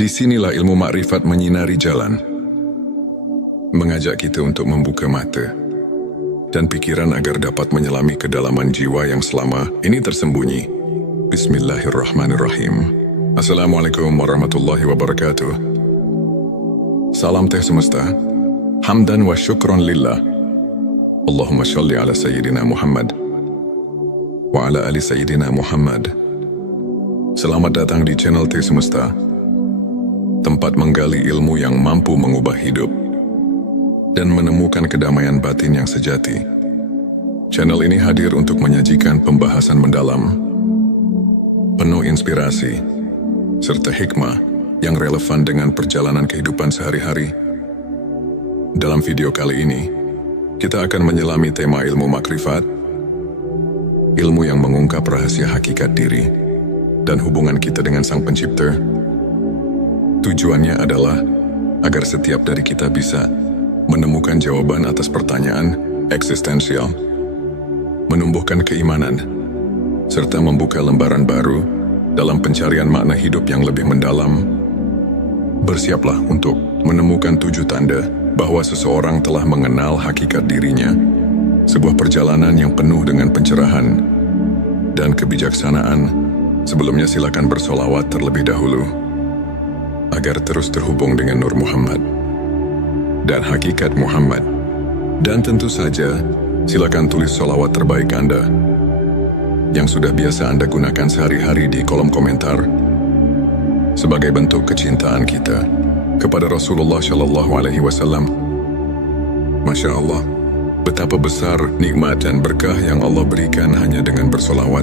Disinilah ilmu makrifat menyinari jalan, mengajak kita untuk membuka mata dan pikiran agar dapat menyelami kedalaman jiwa yang selama ini tersembunyi. Bismillahirrahmanirrahim. Assalamualaikum warahmatullahi wabarakatuh. Salam teh semesta, hamdan wa syukron lillah. Allahumma sholli ala Sayyidina Muhammad wa ala ali Sayyidina Muhammad. Selamat datang di channel Teh Semesta, tempat menggali ilmu yang mampu mengubah hidup dan menemukan kedamaian batin yang sejati. Channel ini hadir untuk menyajikan pembahasan mendalam, penuh inspirasi, serta hikmah yang relevan dengan perjalanan kehidupan sehari-hari. Dalam video kali ini, kita akan menyelami tema ilmu makrifat, ilmu yang mengungkap rahasia hakikat diri dan hubungan kita dengan Sang Pencipta. Tujuannya adalah agar setiap dari kita bisa menemukan jawaban atas pertanyaan eksistensial, menumbuhkan keimanan, serta membuka lembaran baru dalam pencarian makna hidup yang lebih mendalam. Bersiaplah untuk menemukan 7 tanda bahwa seseorang telah mengenal hakikat dirinya, sebuah perjalanan yang penuh dengan pencerahan dan kebijaksanaan. Sebelumnya silakan bersolawat terlebih dahulu agar terus terhubung dengan Nur Muhammad dan hakikat Muhammad. Dan tentu saja silakan tulis solawat terbaik Anda yang sudah biasa Anda gunakan sehari-hari di kolom komentar sebagai bentuk kecintaan kita kepada Rasulullah Shallallahu Alaihi Wasallam. Masya Allah, betapa besar nikmat dan berkah yang Allah berikan hanya dengan bersolawat.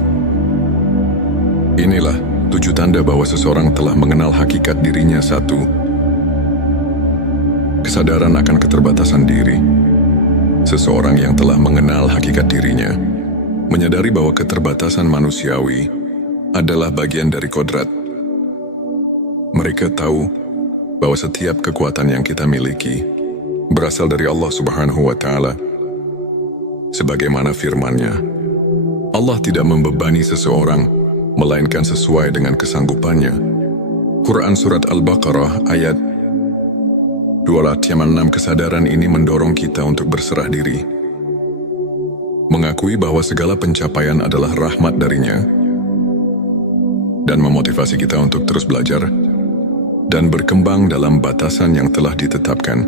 Inilah 7 tanda bahwa seseorang telah mengenal hakikat dirinya. 1. Kesadaran akan keterbatasan diri. Seseorang yang telah mengenal hakikat dirinya menyadari bahwa keterbatasan manusiawi adalah bagian dari kodrat. Mereka tahu bahwa setiap kekuatan yang kita miliki berasal dari Allah Subhanahu wa Ta'ala. Sebagaimana firman-Nya, Allah tidak membebani seseorang melainkan sesuai dengan kesanggupannya. Quran Surat Al-Baqarah ayat 206. Kesadaran ini mendorong kita untuk berserah diri, mengakui bahwa segala pencapaian adalah rahmat darinya, dan memotivasi kita untuk terus belajar dan berkembang dalam batasan yang telah ditetapkan.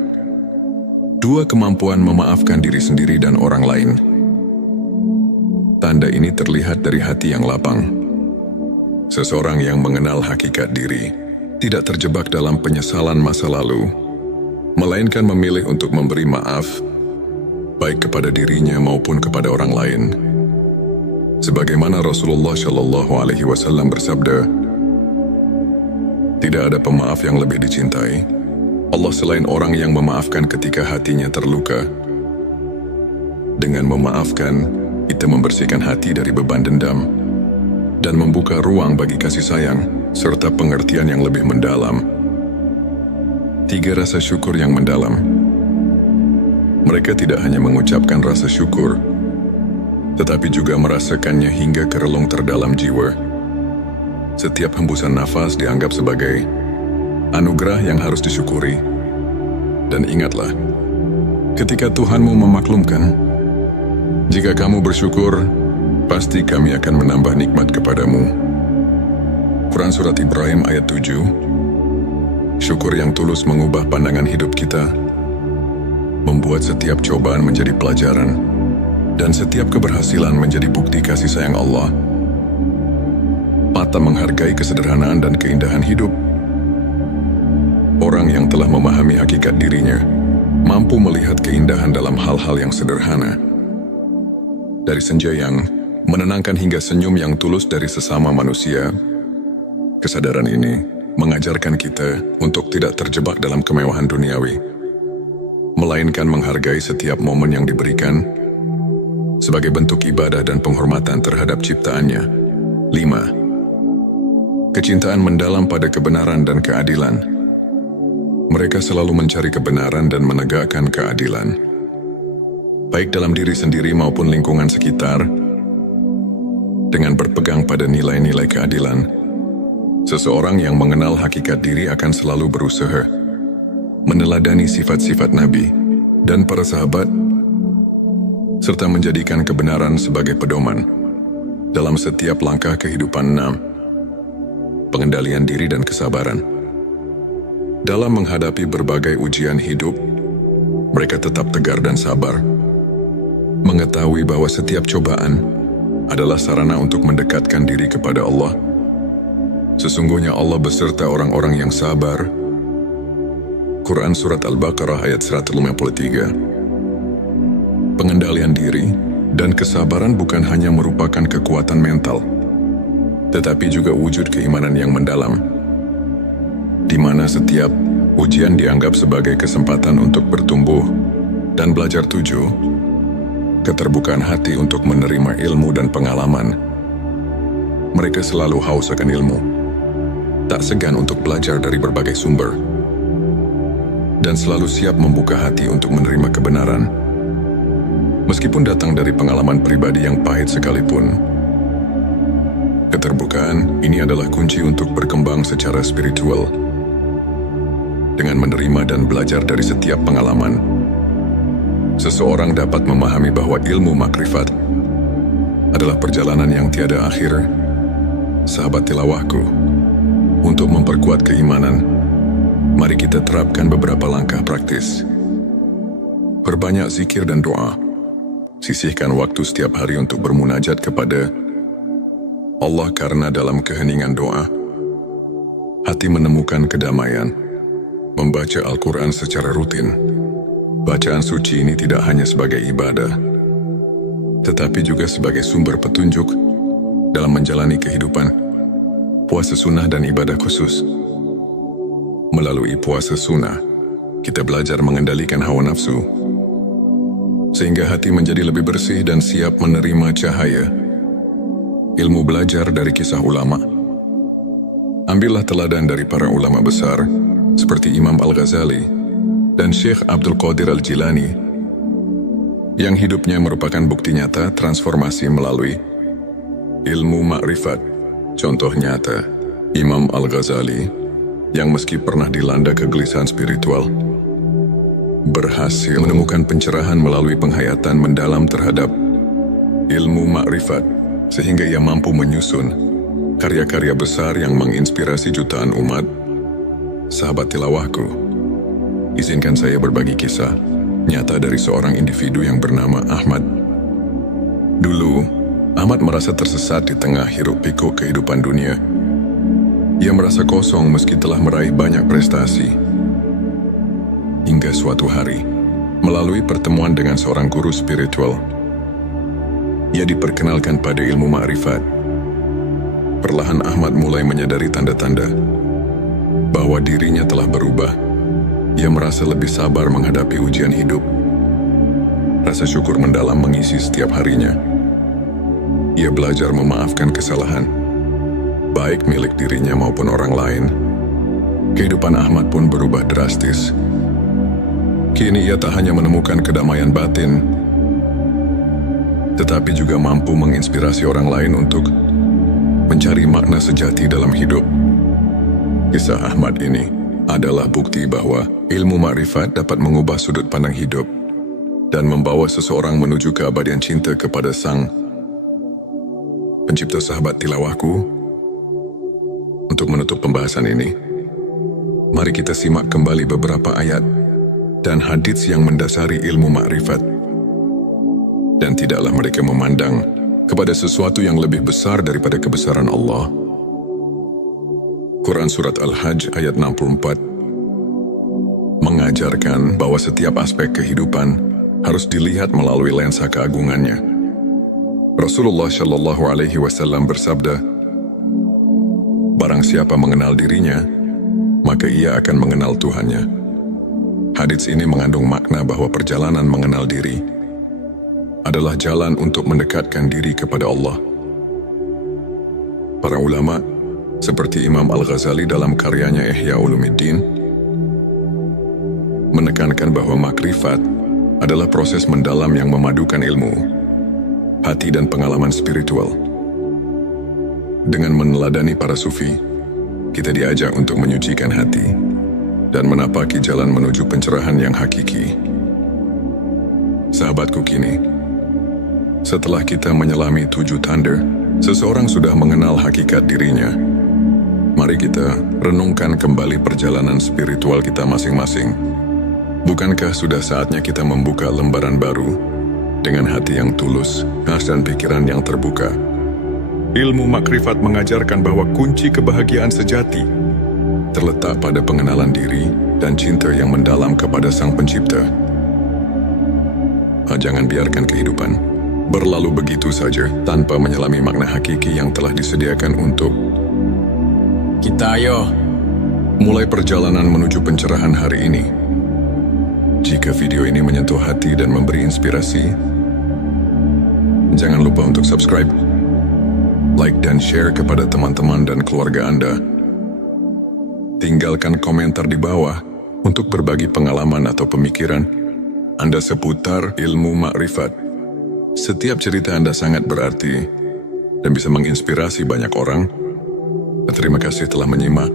2. Kemampuan memaafkan diri sendiri dan orang lain. Tanda ini terlihat dari hati yang lapang. Seseorang yang mengenal hakikat diri tidak terjebak dalam penyesalan masa lalu, melainkan memilih untuk memberi maaf, baik kepada dirinya maupun kepada orang lain. Sebagaimana Rasulullah Shallallahu Alaihi Wasallam bersabda, tidak ada pemaaf yang lebih dicintai Allah selain orang yang memaafkan ketika hatinya terluka. Dengan memaafkan, kita membersihkan hati dari beban dendam dan membuka ruang bagi kasih sayang serta pengertian yang lebih mendalam. 3. Rasa syukur yang mendalam. Mereka tidak hanya mengucapkan rasa syukur, tetapi juga merasakannya hingga ke relung terdalam jiwa. Setiap hembusan nafas dianggap sebagai anugerah yang harus disyukuri. Dan ingatlah, ketika Tuhanmu memaklumkan, jika kamu bersyukur, pasti kami akan menambah nikmat kepadamu. Quran Surat Ibrahim ayat 7. Syukur yang tulus mengubah pandangan hidup kita, membuat setiap cobaan menjadi pelajaran, dan setiap keberhasilan menjadi bukti kasih sayang Allah. 4. Menghargai kesederhanaan dan keindahan hidup. Orang yang telah memahami hakikat dirinya mampu melihat keindahan dalam hal-hal yang sederhana. Dari senja yang menenangkan hingga senyum yang tulus dari sesama manusia. Kesadaran ini mengajarkan kita untuk tidak terjebak dalam kemewahan duniawi, melainkan menghargai setiap momen yang diberikan sebagai bentuk ibadah dan penghormatan terhadap ciptaannya. 5. Kecintaan mendalam pada kebenaran dan keadilan. Mereka selalu mencari kebenaran dan menegakkan keadilan, baik dalam diri sendiri maupun lingkungan sekitar. Dengan berpegang pada nilai-nilai keadilan, Seseorang yang mengenal hakikat diri akan selalu berusaha meneladani sifat-sifat Nabi dan para sahabat, serta menjadikan kebenaran sebagai pedoman dalam setiap langkah kehidupan. 6. Pengendalian diri dan kesabaran. Dalam menghadapi berbagai ujian hidup, mereka tetap tegar dan sabar, mengetahui bahwa setiap cobaan adalah sarana untuk mendekatkan diri kepada Allah. Sesungguhnya Allah beserta orang-orang yang sabar. Quran Surat Al-Baqarah ayat 153. Pengendalian diri dan kesabaran bukan hanya merupakan kekuatan mental, tetapi juga wujud keimanan yang mendalam, di mana setiap ujian dianggap sebagai kesempatan untuk bertumbuh dan belajar. 7. Keterbukaan hati untuk menerima ilmu dan pengalaman. Mereka selalu haus akan ilmu, tak segan untuk belajar dari berbagai sumber, dan selalu siap membuka hati untuk menerima kebenaran, meskipun datang dari pengalaman pribadi yang pahit sekalipun. Keterbukaan ini adalah kunci untuk berkembang secara spiritual. Dengan menerima dan belajar dari setiap pengalaman, seseorang dapat memahami bahwa ilmu makrifat adalah perjalanan yang tiada akhir. Sahabat tilawahku, untuk memperkuat keimanan, mari kita terapkan beberapa langkah praktis. Perbanyak zikir dan doa. Sisihkan waktu setiap hari untuk bermunajat kepada Allah, karena dalam keheningan doa, hati menemukan kedamaian. Membaca Al-Quran secara rutin. Bacaan suci ini tidak hanya sebagai ibadah, tetapi juga sebagai sumber petunjuk dalam menjalani kehidupan. Puasa sunnah dan ibadah khusus. Melalui puasa sunnah, kita belajar mengendalikan hawa nafsu, sehingga hati menjadi lebih bersih dan siap menerima cahaya ilmu. Belajar dari kisah ulama. Ambillah teladan dari para ulama besar seperti Imam Al-Ghazali dan Syekh Abdul Qadir Al-Jilani, yang hidupnya merupakan bukti nyata transformasi melalui ilmu makrifat. Contoh nyata, Imam Al-Ghazali, yang meski pernah dilanda kegelisahan spiritual, berhasil menemukan pencerahan melalui penghayatan mendalam terhadap ilmu makrifat, sehingga ia mampu menyusun karya-karya besar yang menginspirasi jutaan umat. Sahabat tilawahku, izinkan saya berbagi kisah nyata dari seorang individu yang bernama Ahmad. Dulu, Ahmad merasa tersesat di tengah hiruk-pikuk kehidupan dunia. Ia merasa kosong meski telah meraih banyak prestasi. Hingga suatu hari, melalui pertemuan dengan seorang guru spiritual, ia diperkenalkan pada ilmu makrifat. Perlahan Ahmad mulai menyadari tanda-tanda bahwa dirinya telah berubah. Ia merasa lebih sabar menghadapi ujian hidup. Rasa syukur mendalam mengisi setiap harinya. Ia belajar memaafkan kesalahan, baik milik dirinya maupun orang lain. Kehidupan Ahmad pun berubah drastis. Kini ia tak hanya menemukan kedamaian batin, tetapi juga mampu menginspirasi orang lain untuk mencari makna sejati dalam hidup. Kisah Ahmad ini adalah bukti bahwa ilmu makrifat dapat mengubah sudut pandang hidup dan membawa seseorang menuju keabadian cinta kepada Sang Pencipta. Sahabat tilawahku, untuk menutup pembahasan ini, mari kita simak kembali beberapa ayat dan hadits yang mendasari ilmu makrifat. Dan tidaklah mereka memandang kepada sesuatu yang lebih besar daripada kebesaran Allah. Quran Surat Al-Hajj ayat 64 mengajarkan bahwa setiap aspek kehidupan harus dilihat melalui lensa keagungannya. Rasulullah Shallallahu Alaihi Wasallam bersabda, "Barang siapa mengenal dirinya, maka ia akan mengenal Tuhannya." Hadits ini mengandung makna bahwa perjalanan mengenal diri adalah jalan untuk mendekatkan diri kepada Allah. Para ulama seperti Imam Al-Ghazali dalam karyanya Ihya Ulumuddin menekankan bahwa makrifat adalah proses mendalam yang memadukan ilmu, hati dan pengalaman spiritual. Dengan meneladani para sufi, kita diajak untuk menyucikan hati dan menapaki jalan menuju pencerahan yang hakiki. Sahabatku kini, setelah kita menyelami 7 tanda, seseorang sudah mengenal hakikat dirinya. Mari kita renungkan kembali perjalanan spiritual kita masing-masing. Bukankah sudah saatnya kita membuka lembaran baru dengan hati yang tulus, ikhlas dan pikiran yang terbuka? Ilmu makrifat mengajarkan bahwa kunci kebahagiaan sejati terletak pada pengenalan diri dan cinta yang mendalam kepada Sang Pencipta. Jangan biarkan kehidupan berlalu begitu saja tanpa menyelami makna hakiki yang telah disediakan untuk kita. Ayo mulai perjalanan menuju pencerahan hari ini. Jika video ini menyentuh hati dan memberi inspirasi, jangan lupa untuk subscribe, like dan share kepada teman-teman dan keluarga Anda. Tinggalkan komentar di bawah untuk berbagi pengalaman atau pemikiran Anda seputar ilmu makrifat. Setiap cerita Anda sangat berarti dan bisa menginspirasi banyak orang. Terima kasih telah menyimak.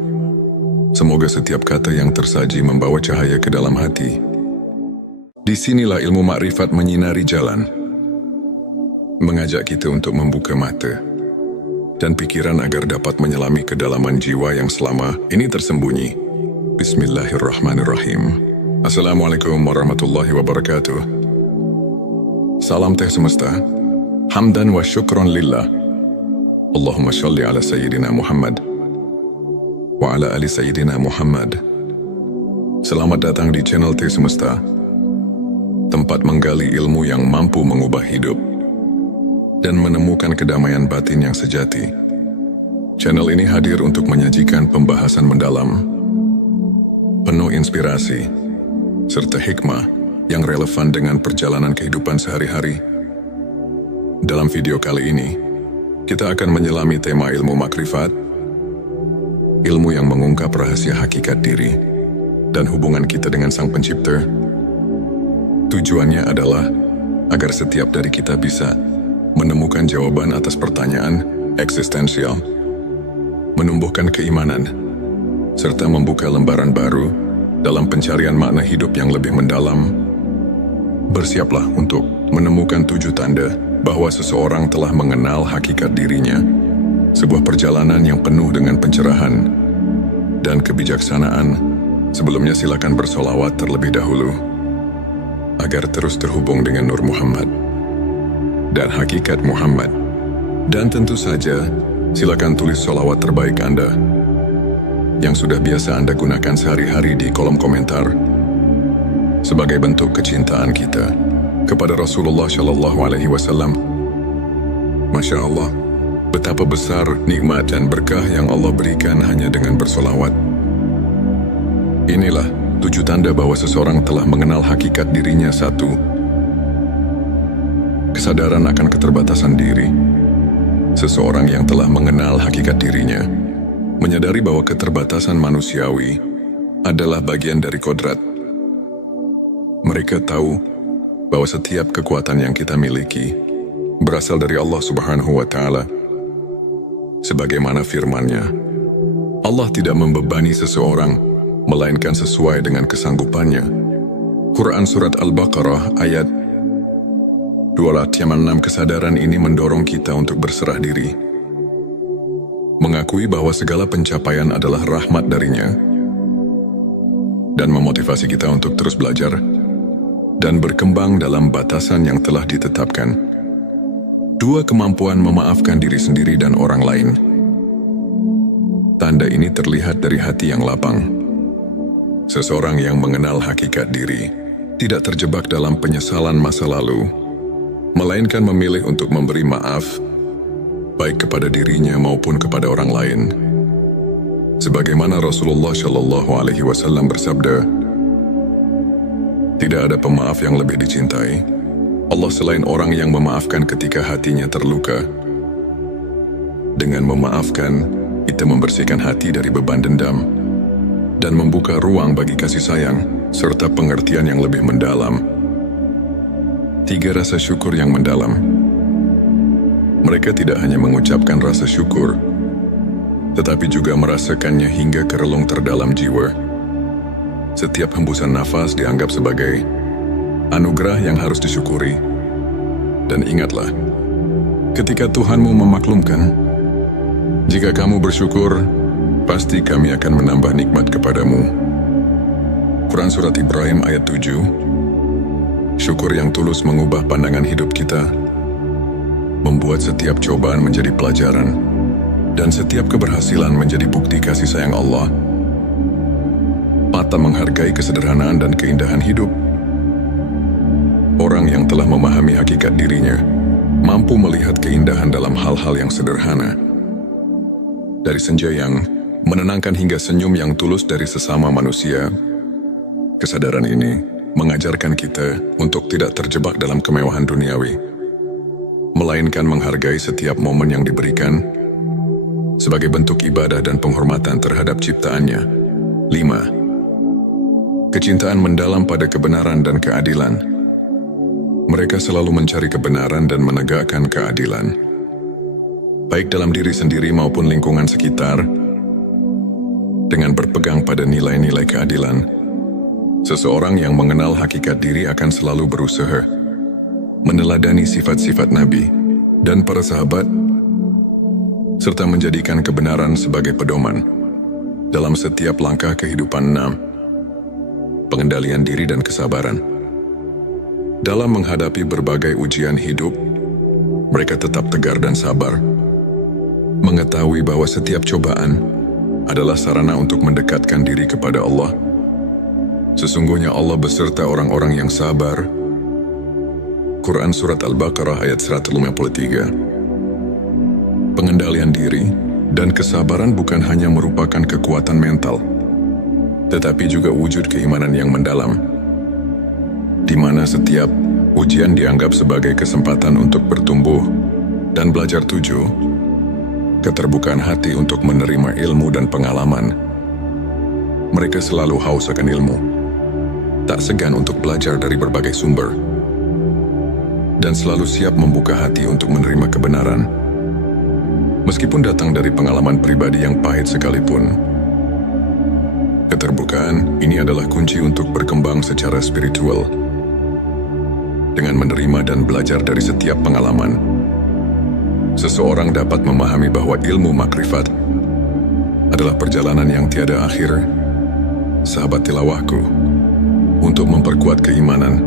Semoga setiap kata yang tersaji membawa cahaya ke dalam hati. Disinilah ilmu makrifat menyinari jalan, mengajak kita untuk membuka mata dan pikiran agar dapat menyelami kedalaman jiwa yang selama ini tersembunyi. Bismillahirrahmanirrahim. Assalamualaikum warahmatullahi wabarakatuh. Salam teh semesta. Hamdan wa syukron lillah. Allahumma sholli ala sayyidina Muhammad wa ala ali sayyidina Muhammad. Selamat datang di channel Teh Semesta, tempat menggali ilmu yang mampu mengubah hidup dan menemukan kedamaian batin yang sejati. Channel ini hadir untuk menyajikan pembahasan mendalam, penuh inspirasi, serta hikmah yang relevan dengan perjalanan kehidupan sehari-hari. Dalam video kali ini, kita akan menyelami tema ilmu makrifat, ilmu yang mengungkap rahasia hakikat diri dan hubungan kita dengan Sang Pencipta. Tujuannya adalah agar setiap dari kita bisa menemukan jawaban atas pertanyaan eksistensial, menumbuhkan keimanan, serta membuka lembaran baru dalam pencarian makna hidup yang lebih mendalam. Bersiaplah untuk menemukan 7 tanda bahwa seseorang telah mengenal hakikat dirinya. Sebuah perjalanan yang penuh dengan pencerahan dan kebijaksanaan. Sebelumnya silakan bersolawat terlebih dahulu agar terus terhubung dengan Nur Muhammad dan hakikat Muhammad. Dan tentu saja, silakan tulis solawat terbaik Anda yang sudah biasa Anda gunakan sehari-hari di kolom komentar sebagai bentuk kecintaan kita kepada Rasulullah Shallallahu Alaihi Wasallam. Masya Allah, betapa besar nikmat dan berkah yang Allah berikan hanya dengan bersolawat. Inilah 7 tanda bahwa seseorang telah mengenal hakikat dirinya. 1. Kesadaran akan keterbatasan diri. Seseorang yang telah mengenal hakikat dirinya menyadari bahwa keterbatasan manusiawi adalah bagian dari kodrat. Mereka tahu bahwa setiap kekuatan yang kita miliki berasal dari Allah Subhanahu wa Ta'ala. Sebagaimana firman-Nya, Allah tidak membebani seseorang melainkan sesuai dengan kesanggupannya. Quran Surat Al-Baqarah ayat 206. Kesadaran ini mendorong kita untuk berserah diri, mengakui bahwa segala pencapaian adalah rahmat darinya, dan memotivasi kita untuk terus belajar dan berkembang dalam batasan yang telah ditetapkan. 2. Kemampuan memaafkan diri sendiri dan orang lain. Tanda ini terlihat dari hati yang lapang. Seseorang yang mengenal hakikat diri tidak terjebak dalam penyesalan masa lalu, melainkan memilih untuk memberi maaf, baik kepada dirinya maupun kepada orang lain. Sebagaimana Rasulullah Shallallahu Alaihi Wasallam bersabda, tidak ada pemaaf yang lebih dicintai Allah selain orang yang memaafkan ketika hatinya terluka. Dengan memaafkan, kita membersihkan hati dari beban dendam dan membuka ruang bagi kasih sayang serta pengertian yang lebih mendalam. 3. Rasa syukur yang mendalam. Mereka tidak hanya mengucapkan rasa syukur, tetapi juga merasakannya hingga ke relung terdalam jiwa. Setiap hembusan nafas dianggap sebagai anugerah yang harus disyukuri. Dan ingatlah, ketika Tuhanmu memaklumkan, jika kamu bersyukur, pasti kami akan menambah nikmat kepadamu. Quran Surat Ibrahim ayat 7. Syukur yang tulus mengubah pandangan hidup kita, membuat setiap cobaan menjadi pelajaran, dan setiap keberhasilan menjadi bukti kasih sayang Allah. Mata menghargai kesederhanaan dan keindahan hidup. Orang yang telah memahami hakikat dirinya, mampu melihat keindahan dalam hal-hal yang sederhana. Dari senja yang menenangkan hingga senyum yang tulus dari sesama manusia, kesadaran ini mengajarkan kita untuk tidak terjebak dalam kemewahan duniawi, melainkan menghargai setiap momen yang diberikan sebagai bentuk ibadah dan penghormatan terhadap ciptaannya. 5. Kecintaan mendalam pada kebenaran dan keadilan. Mereka selalu mencari kebenaran dan menegakkan keadilan, baik dalam diri sendiri maupun lingkungan sekitar. Dengan berpegang pada nilai-nilai keadilan, seseorang yang mengenal hakikat diri akan selalu berusaha meneladani sifat-sifat Nabi dan para sahabat, serta menjadikan kebenaran sebagai pedoman dalam setiap langkah kehidupan. 6. Pengendalian diri dan kesabaran. Dalam menghadapi berbagai ujian hidup, mereka tetap tegar dan sabar, mengetahui bahwa setiap cobaan adalah sarana untuk mendekatkan diri kepada Allah. Sesungguhnya Allah beserta orang-orang yang sabar. Quran Surat Al-Baqarah ayat 153. Pengendalian diri dan kesabaran bukan hanya merupakan kekuatan mental, tetapi juga wujud keimanan yang mendalam, di mana setiap ujian dianggap sebagai kesempatan untuk bertumbuh dan belajar. 7. Keterbukaan hati untuk menerima ilmu dan pengalaman. Mereka selalu haus akan ilmu, tak segan untuk belajar dari berbagai sumber, dan selalu siap membuka hati untuk menerima kebenaran, meskipun datang dari pengalaman pribadi yang pahit sekalipun. Keterbukaan ini adalah kunci untuk berkembang secara spiritual. Dengan menerima dan belajar dari setiap pengalaman, seseorang dapat memahami bahwa ilmu makrifat adalah perjalanan yang tiada akhir. Sahabat tilawahku, untuk memperkuat keimanan,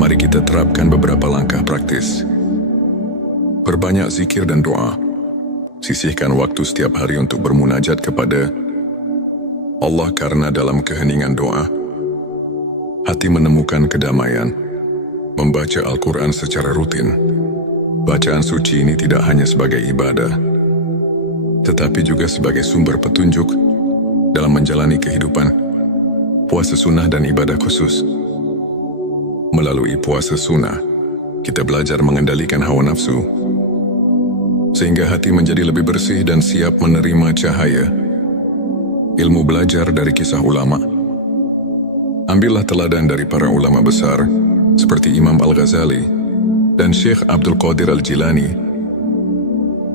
mari kita terapkan beberapa langkah praktis. Perbanyak zikir dan doa. Sisihkan waktu setiap hari untuk bermunajat kepada Allah, karena dalam keheningan doa, hati menemukan kedamaian. Membaca Al-Quran secara rutin. Bacaan suci ini tidak hanya sebagai ibadah, tetapi juga sebagai sumber petunjuk dalam menjalani kehidupan. Puasa sunnah dan ibadah khusus. Melalui puasa sunnah, kita belajar mengendalikan hawa nafsu, sehingga hati menjadi lebih bersih dan siap menerima cahaya ilmu. Belajar dari kisah ulama. Ambillah teladan dari para ulama besar, seperti Imam Al-Ghazali dan Syekh Abdul Qadir Al-Jilani,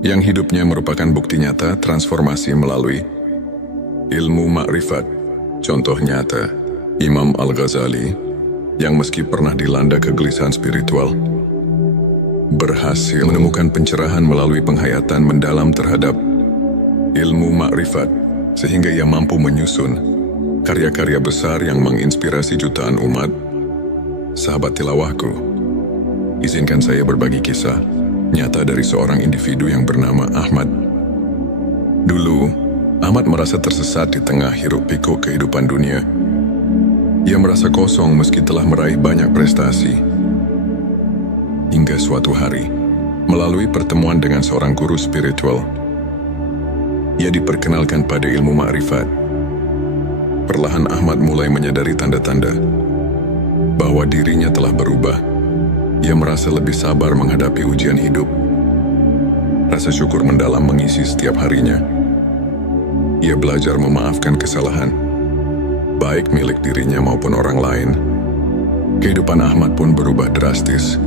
yang hidupnya merupakan bukti nyata transformasi melalui ilmu makrifat. Contoh nyata, Imam Al-Ghazali, yang meski pernah dilanda kegelisahan spiritual, berhasil menemukan pencerahan melalui penghayatan mendalam terhadap ilmu makrifat, sehingga ia mampu menyusun karya-karya besar yang menginspirasi jutaan umat. Sahabat tilawahku, izinkan saya berbagi kisah nyata dari seorang individu yang bernama Ahmad. Dulu, Ahmad merasa tersesat di tengah hiruk-pikuk kehidupan dunia. Ia merasa kosong meski telah meraih banyak prestasi. Hingga suatu hari, melalui pertemuan dengan seorang guru spiritual, ia diperkenalkan pada ilmu makrifat. Perlahan Ahmad mulai menyadari tanda-tanda bahwa dirinya telah berubah. Ia merasa lebih sabar menghadapi ujian hidup. Rasa syukur mendalam mengisi setiap harinya. Ia belajar memaafkan kesalahan, baik milik dirinya maupun orang lain. Kehidupan Ahmad pun berubah drastis.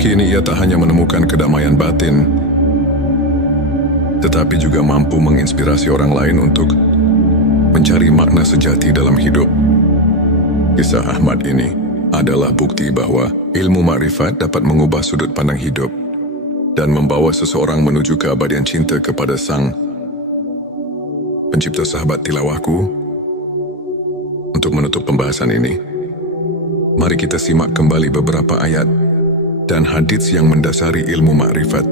Kini ia tak hanya menemukan kedamaian batin, tetapi juga mampu menginspirasi orang lain untuk mencari makna sejati dalam hidup. Kisah Ahmad ini adalah bukti bahwa ilmu makrifat dapat mengubah sudut pandang hidup dan membawa seseorang menuju keabadian cinta kepada Sang Pencipta. Sahabat tilawahku, untuk menutup pembahasan ini, mari kita simak kembali beberapa ayat dan hadits yang mendasari ilmu makrifat.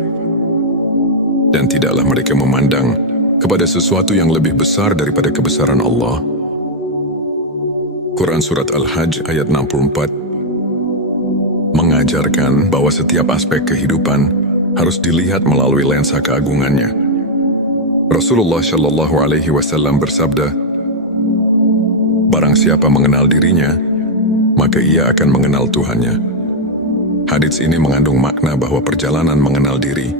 Dan tidaklah mereka memandang kepada sesuatu yang lebih besar daripada kebesaran Allah. Quran Surat Al-Hajj ayat 64 mengajarkan bahwa setiap aspek kehidupan harus dilihat melalui lensa keagungannya. Rasulullah Shallallahu Alaihi Wasallam bersabda, "Barang siapa mengenal dirinya, maka ia akan mengenal Tuhannya." Hadits ini mengandung makna bahwa perjalanan mengenal diri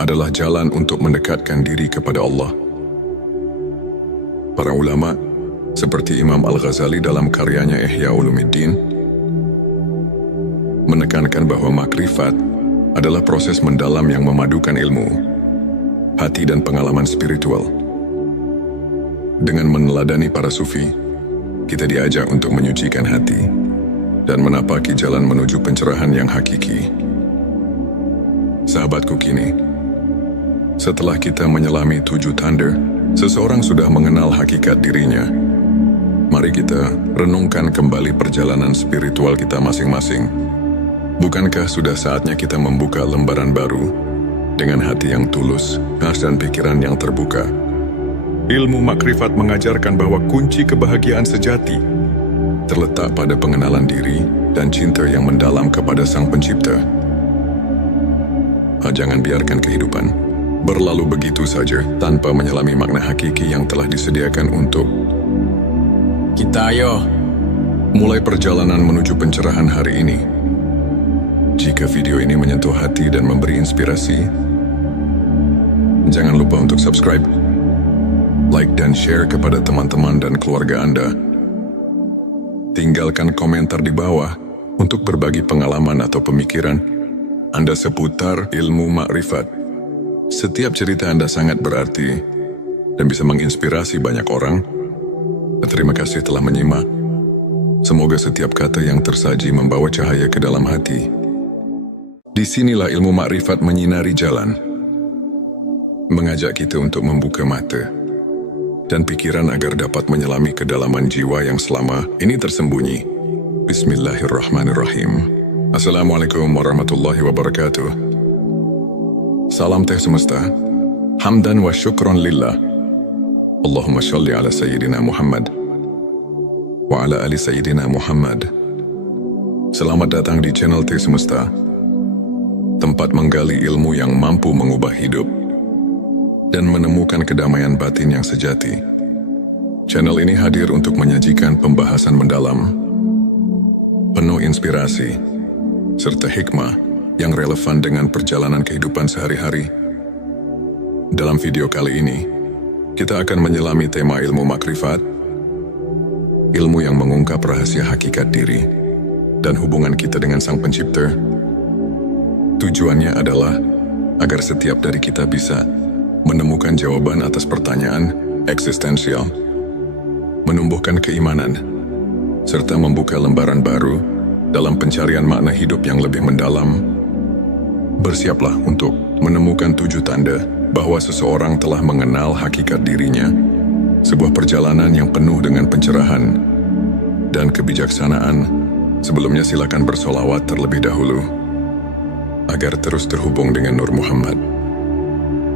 adalah jalan untuk mendekatkan diri kepada Allah. Para ulama, seperti Imam Al-Ghazali dalam karyanya Ihya Ulumuddin, menekankan bahwa makrifat adalah proses mendalam yang memadukan ilmu, hati dan pengalaman spiritual. Dengan meneladani para sufi, kita diajak untuk menyucikan hati dan menapaki jalan menuju pencerahan yang hakiki. Sahabatku, kini setelah kita menyelami 7 tanda, seseorang sudah mengenal hakikat dirinya. Mari kita renungkan kembali perjalanan spiritual kita masing-masing. Bukankah sudah saatnya kita membuka lembaran baru dengan hati yang tulus, dan pikiran yang terbuka? Ilmu makrifat mengajarkan bahwa kunci kebahagiaan sejati terletak pada pengenalan diri dan cinta yang mendalam kepada Sang Pencipta. Jangan biarkan kehidupan berlalu begitu saja tanpa menyelami makna hakiki yang telah disediakan untuk kita. Ayo mulai perjalanan menuju pencerahan hari ini. Jika video ini menyentuh hati dan memberi inspirasi, jangan lupa untuk subscribe, like dan share kepada teman-teman dan keluarga Anda. Tinggalkan komentar di bawah untuk berbagi pengalaman atau pemikiran Anda seputar ilmu makrifat. Setiap cerita Anda sangat berarti dan bisa menginspirasi banyak orang. Terima kasih telah menyimak. Semoga setiap kata yang tersaji membawa cahaya ke dalam hati. Disinilah ilmu makrifat menyinari jalan, mengajak kita untuk membuka mata dan pikiran agar dapat menyelami kedalaman jiwa yang selama ini tersembunyi. Bismillahirrahmanirrahim. Assalamualaikum warahmatullahi wabarakatuh. Salam teh semesta, hamdan wa syukron lillah. Allahumma sholli ala Sayyidina Muhammad wa ala ali Sayyidina Muhammad. Selamat datang di channel Teh Semesta, tempat menggali ilmu yang mampu mengubah hidup dan menemukan kedamaian batin yang sejati. Channel ini hadir untuk menyajikan pembahasan mendalam, penuh inspirasi, serta hikmah yang relevan dengan perjalanan kehidupan sehari-hari. Dalam video kali ini, kita akan menyelami tema ilmu makrifat, ilmu yang mengungkap rahasia hakikat diri dan hubungan kita dengan Sang Pencipta. Tujuannya adalah agar setiap dari kita bisa menemukan jawaban atas pertanyaan eksistensial, menumbuhkan keimanan, serta membuka lembaran baru dalam pencarian makna hidup yang lebih mendalam. Bersiaplah untuk menemukan 7 tanda bahwa seseorang telah mengenal hakikat dirinya, sebuah perjalanan yang penuh dengan pencerahan dan kebijaksanaan. Sebelumnya silakan bersolawat terlebih dahulu, agar terus terhubung dengan Nur Muhammad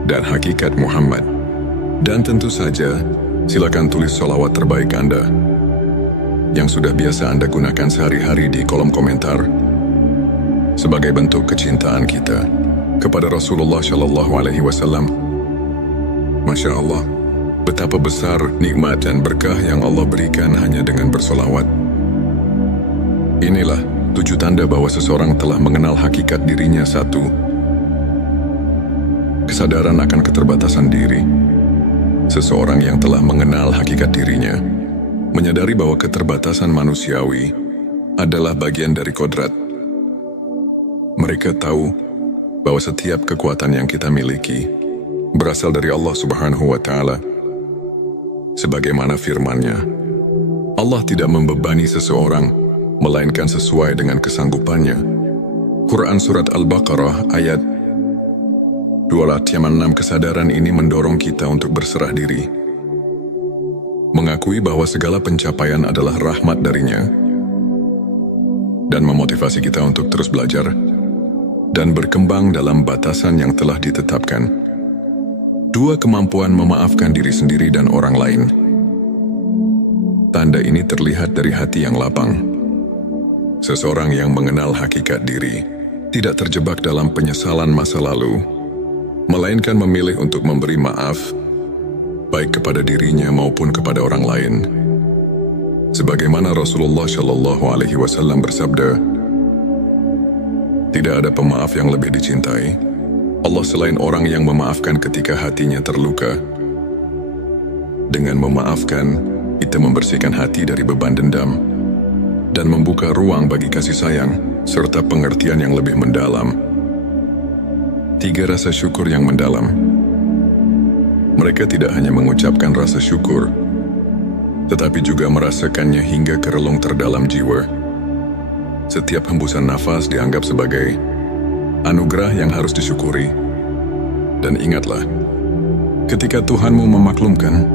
dan hakikat Muhammad. Dan tentu saja, silakan tulis solawat terbaik Anda yang sudah biasa Anda gunakan sehari-hari di kolom komentar, sebagai bentuk kecintaan kita kepada Rasulullah Shallallahu Alaihi Wasallam. Masya Allah, betapa besar nikmat dan berkah yang Allah berikan hanya dengan bersolawat. Inilah 7 tanda bahwa seseorang telah mengenal hakikat dirinya. 1. Kesadaran akan keterbatasan diri. Seseorang yang telah mengenal hakikat dirinya menyadari bahwa keterbatasan manusiawi adalah bagian dari kodrat. Mereka tahu bahwa setiap kekuatan yang kita miliki berasal dari Allah Subhanahu wa Ta'ala. Sebagaimana firman-Nya, Allah tidak membebani seseorang, melainkan sesuai dengan kesanggupannya. Quran Surat Al-Baqarah ayat 286. Kesadaran ini mendorong kita untuk berserah diri, mengakui bahwa segala pencapaian adalah rahmat darinya, dan memotivasi kita untuk terus belajar dan berkembang dalam batasan yang telah ditetapkan. 2. Kemampuan memaafkan diri sendiri dan orang lain. Tanda ini terlihat dari hati yang lapang. Seseorang yang mengenal hakikat diri tidak terjebak dalam penyesalan masa lalu, melainkan memilih untuk memberi maaf, baik kepada dirinya maupun kepada orang lain. Sebagaimana Rasulullah Shallallahu Alaihi Wasallam bersabda, tidak ada pemaaf yang lebih dicintai Allah selain orang yang memaafkan ketika hatinya terluka. Dengan memaafkan, kita membersihkan hati dari beban dendam dan membuka ruang bagi kasih sayang serta pengertian yang lebih mendalam. 3. Rasa syukur yang mendalam. Mereka tidak hanya mengucapkan rasa syukur, tetapi juga merasakannya hingga ke relung terdalam jiwa. Setiap hembusan nafas dianggap sebagai anugerah yang harus disyukuri. Dan ingatlah, ketika Tuhanmu memaklumkan,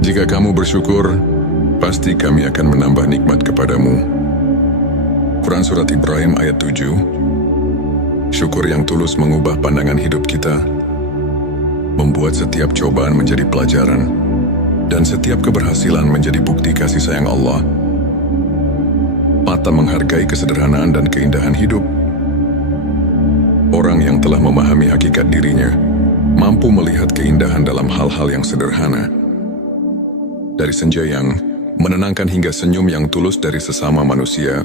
jika kamu bersyukur, pasti kami akan menambah nikmat kepadamu. Quran Surat Ibrahim ayat 7. Syukur yang tulus mengubah pandangan hidup kita, membuat setiap cobaan menjadi pelajaran, dan setiap keberhasilan menjadi bukti kasih sayang Allah. Mata menghargai kesederhanaan dan keindahan hidup. Orang yang telah memahami hakikat dirinya mampu melihat keindahan dalam hal-hal yang sederhana. Dari senja yang menenangkan hingga senyum yang tulus dari sesama manusia.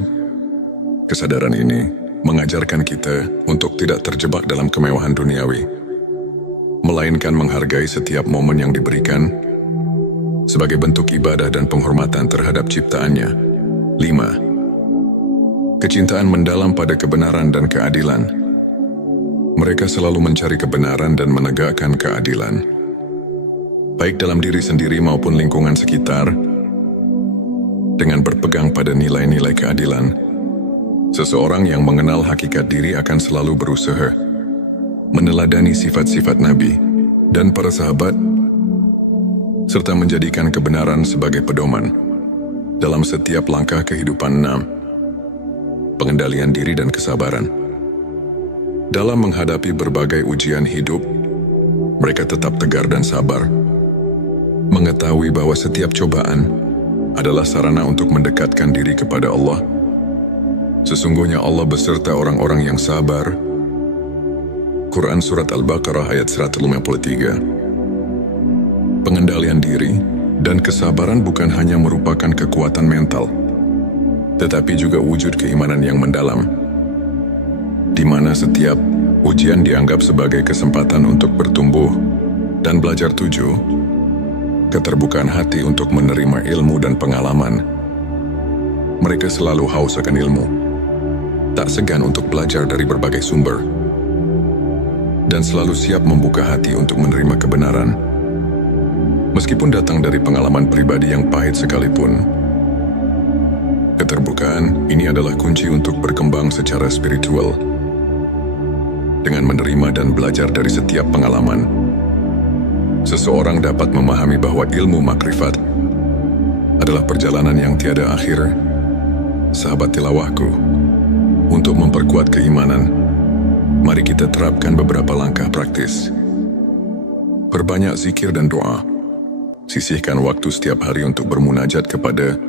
Kesadaran ini mengajarkan kita untuk tidak terjebak dalam kemewahan duniawi, melainkan menghargai setiap momen yang diberikan sebagai bentuk ibadah dan penghormatan terhadap ciptaannya. 5. Kecintaan mendalam pada kebenaran dan keadilan. Mereka selalu mencari kebenaran dan menegakkan keadilan, baik dalam diri sendiri maupun lingkungan sekitar. Dengan berpegang pada nilai-nilai keadilan, seseorang yang mengenal hakikat diri akan selalu berusaha meneladani sifat-sifat Nabi dan para sahabat, serta menjadikan kebenaran sebagai pedoman dalam setiap langkah kehidupan. 6. Pengendalian diri dan kesabaran. Dalam menghadapi berbagai ujian hidup, mereka tetap tegar dan sabar, mengetahui bahwa setiap cobaan adalah sarana untuk mendekatkan diri kepada Allah. Sesungguhnya Allah beserta orang-orang yang sabar. Quran Surat Al-Baqarah ayat 153. Pengendalian diri dan kesabaran bukan hanya merupakan kekuatan mental, tetapi juga wujud keimanan yang mendalam, di mana setiap ujian dianggap sebagai kesempatan untuk bertumbuh dan belajar. 7. Keterbukaan hati untuk menerima ilmu dan pengalaman. Mereka selalu haus akan ilmu, tak segan untuk belajar dari berbagai sumber, dan selalu siap membuka hati untuk menerima kebenaran, meskipun datang dari pengalaman pribadi yang pahit sekalipun. Keterbukaan ini adalah kunci untuk berkembang secara spiritual. Dengan menerima dan belajar dari setiap pengalaman, seseorang dapat memahami bahwa ilmu makrifat adalah perjalanan yang tiada akhir. Sahabat tilawahku, untuk memperkuat keimanan, mari kita terapkan beberapa langkah praktis. Perbanyak zikir dan doa. Sisihkan waktu setiap hari untuk bermunajat kepada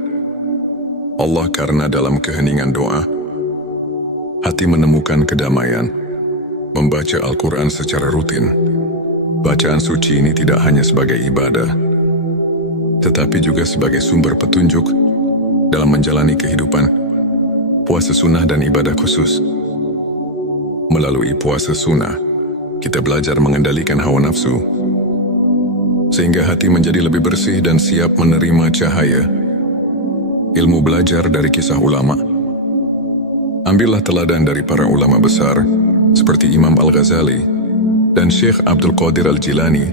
Allah, karena dalam keheningan doa, hati menemukan kedamaian. Membaca Al-Quran secara rutin. Bacaan suci ini tidak hanya sebagai ibadah, tetapi juga sebagai sumber petunjuk dalam menjalani kehidupan. Puasa sunnah dan ibadah khusus. Melalui puasa sunnah, kita belajar mengendalikan hawa nafsu, sehingga hati menjadi lebih bersih dan siap menerima cahaya ilmu. Belajar dari kisah ulama. Ambillah teladan dari para ulama besar seperti Imam Al-Ghazali, dan Syekh Abdul Qadir Al-Jilani,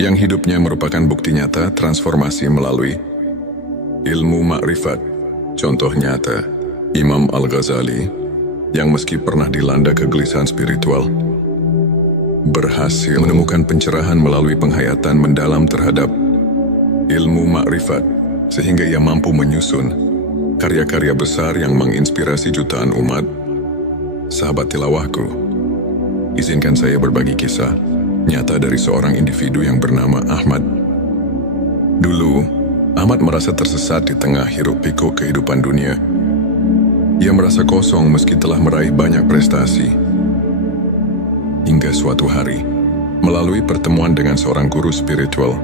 yang hidupnya merupakan bukti nyata transformasi melalui ilmu makrifat. Contoh nyata, Imam Al-Ghazali, yang meski pernah dilanda kegelisahan spiritual, berhasil menemukan pencerahan melalui penghayatan mendalam terhadap ilmu makrifat, sehingga ia mampu menyusun karya-karya besar yang menginspirasi jutaan umat. Sahabat tilawahku, izinkan saya berbagi kisah nyata dari seorang individu yang bernama Ahmad. Dulu, Ahmad merasa tersesat di tengah hiruk-pikuk kehidupan dunia. Ia merasa kosong meski telah meraih banyak prestasi. Hingga suatu hari, melalui pertemuan dengan seorang guru spiritual,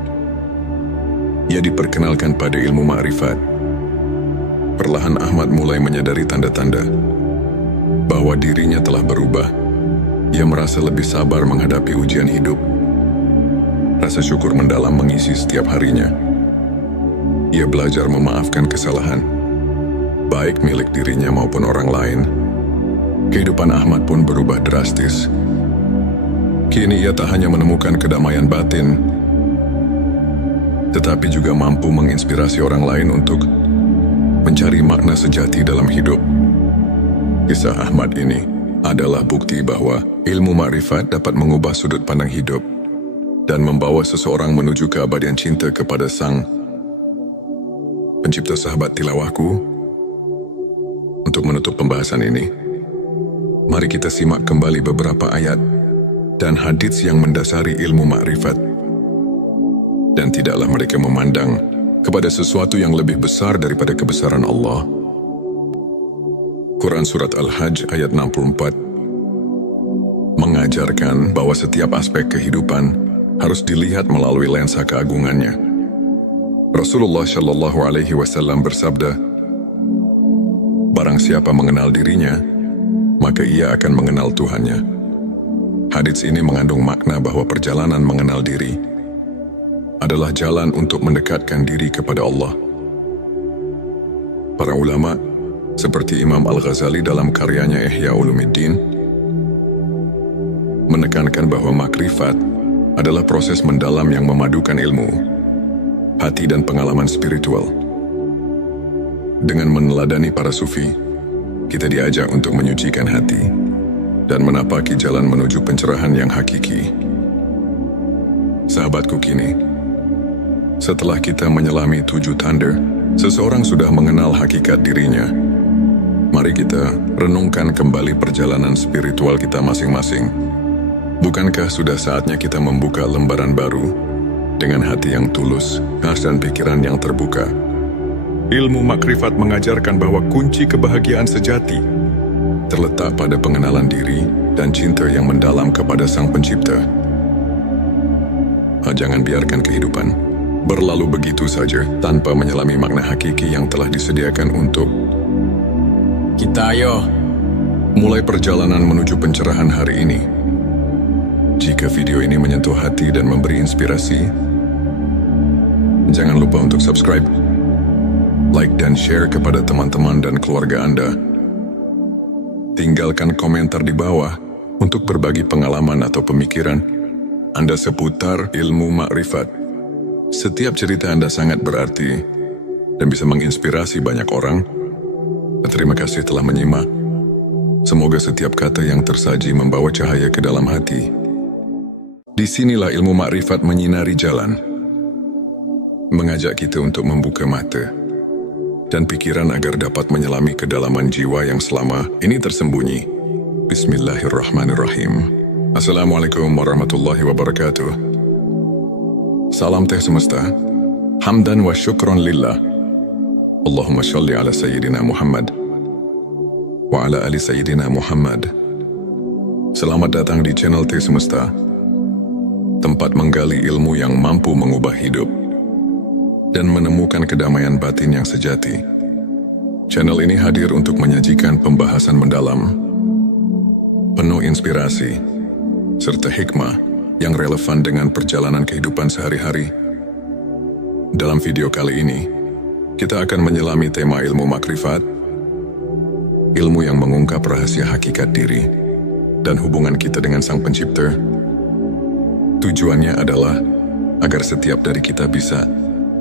ia diperkenalkan pada ilmu makrifat. Perlahan Ahmad mulai menyadari tanda-tanda bahwa dirinya telah berubah. Ia merasa lebih sabar menghadapi ujian hidup. Rasa syukur mendalam mengisi setiap harinya. Ia belajar memaafkan kesalahan, baik milik dirinya maupun orang lain. Kehidupan Ahmad pun berubah drastis. Kini ia tak hanya menemukan kedamaian batin, tetapi juga mampu menginspirasi orang lain untuk mencari makna sejati dalam hidup. Kisah Ahmad ini adalah bukti bahwa ilmu makrifat dapat mengubah sudut pandang hidup dan membawa seseorang menuju keabadian cinta kepada Sang Pencipta. Sahabat tilawahku, untuk menutup pembahasan ini, mari kita simak kembali beberapa ayat dan hadits yang mendasari ilmu makrifat. Dan tidaklah mereka memandang kepada sesuatu yang lebih besar daripada kebesaran Allah. Quran Surat Al-Hajj ayat 64 mengajarkan bahwa setiap aspek kehidupan harus dilihat melalui lensa keagungannya. Rasulullah Shallallahu Alaihi Wasallam bersabda, "Barang siapa mengenal dirinya, maka ia akan mengenal Tuhannya." Hadits ini mengandung makna bahwa perjalanan mengenal diri adalah jalan untuk mendekatkan diri kepada Allah. Para ulama seperti Imam Al-Ghazali dalam karyanya Ihya Ulumuddin menekankan bahwa makrifat adalah proses mendalam yang memadukan ilmu, hati dan pengalaman spiritual. Dengan meneladani para sufi, kita diajak untuk menyucikan hati dan menapaki jalan menuju pencerahan yang hakiki. Sahabatku, kini setelah kita menyelami 7 tanda, seseorang sudah mengenal hakikat dirinya. Mari kita renungkan kembali perjalanan spiritual kita masing-masing. Bukankah sudah saatnya kita membuka lembaran baru dengan hati yang tulus, khas dan pikiran yang terbuka? Ilmu makrifat mengajarkan bahwa kunci kebahagiaan sejati terletak pada pengenalan diri dan cinta yang mendalam kepada Sang Pencipta. Jangan biarkan kehidupan berlalu begitu saja tanpa menyelami makna hakiki yang telah disediakan untuk kita. Ayo mulai perjalanan menuju pencerahan hari ini. Jika video ini menyentuh hati dan memberi inspirasi, jangan lupa untuk subscribe, like dan share kepada teman-teman dan keluarga Anda. Tinggalkan komentar di bawah untuk berbagi pengalaman atau pemikiran Anda seputar ilmu makrifat. Setiap cerita Anda sangat berarti dan bisa menginspirasi banyak orang. Terima kasih telah menyimak. Semoga setiap kata yang tersaji membawa cahaya ke dalam hati. Disinilah ilmu makrifat menyinari jalan, mengajak kita untuk membuka mata dan pikiran agar dapat menyelami kedalaman jiwa yang selama ini tersembunyi. Bismillahirrahmanirrahim. Assalamualaikum warahmatullahi wabarakatuh. Salam teh semesta. Hamdan wa syukron lillah. Allahumma sholli ala Sayyidina Muhammad wa ala ali Sayyidina Muhammad. Selamat datang di channel Teh Semesta, tempat menggali ilmu yang mampu mengubah hidup dan menemukan kedamaian batin yang sejati. Channel ini hadir untuk menyajikan pembahasan mendalam, penuh inspirasi, serta hikmah yang relevan dengan perjalanan kehidupan sehari-hari. Dalam video kali ini, kita akan menyelami tema ilmu makrifat, ilmu yang mengungkap rahasia hakikat diri dan hubungan kita dengan Sang Pencipta. Tujuannya adalah agar setiap dari kita bisa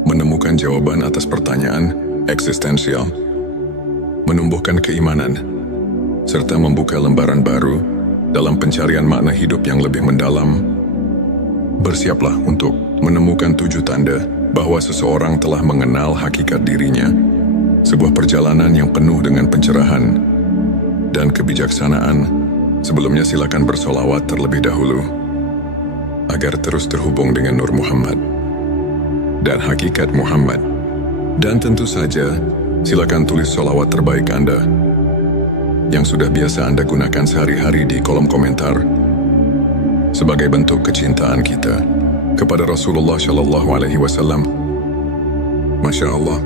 menemukan jawaban atas pertanyaan eksistensial, menumbuhkan keimanan, serta membuka lembaran baru dalam pencarian makna hidup yang lebih mendalam. Bersiaplah untuk menemukan 7 tanda bahwa seseorang telah mengenal hakikat dirinya, sebuah perjalanan yang penuh dengan pencerahan dan kebijaksanaan. Sebelumnya silakan bersolawat terlebih dahulu agar terus terhubung dengan Nur Muhammad dan hakikat Muhammad. Dan tentu saja silakan tulis solawat terbaik Anda yang sudah biasa Anda gunakan sehari-hari di kolom komentar sebagai bentuk kecintaan kita kepada Rasulullah Shallallahu Alaihi Wasallam. Masya Allah,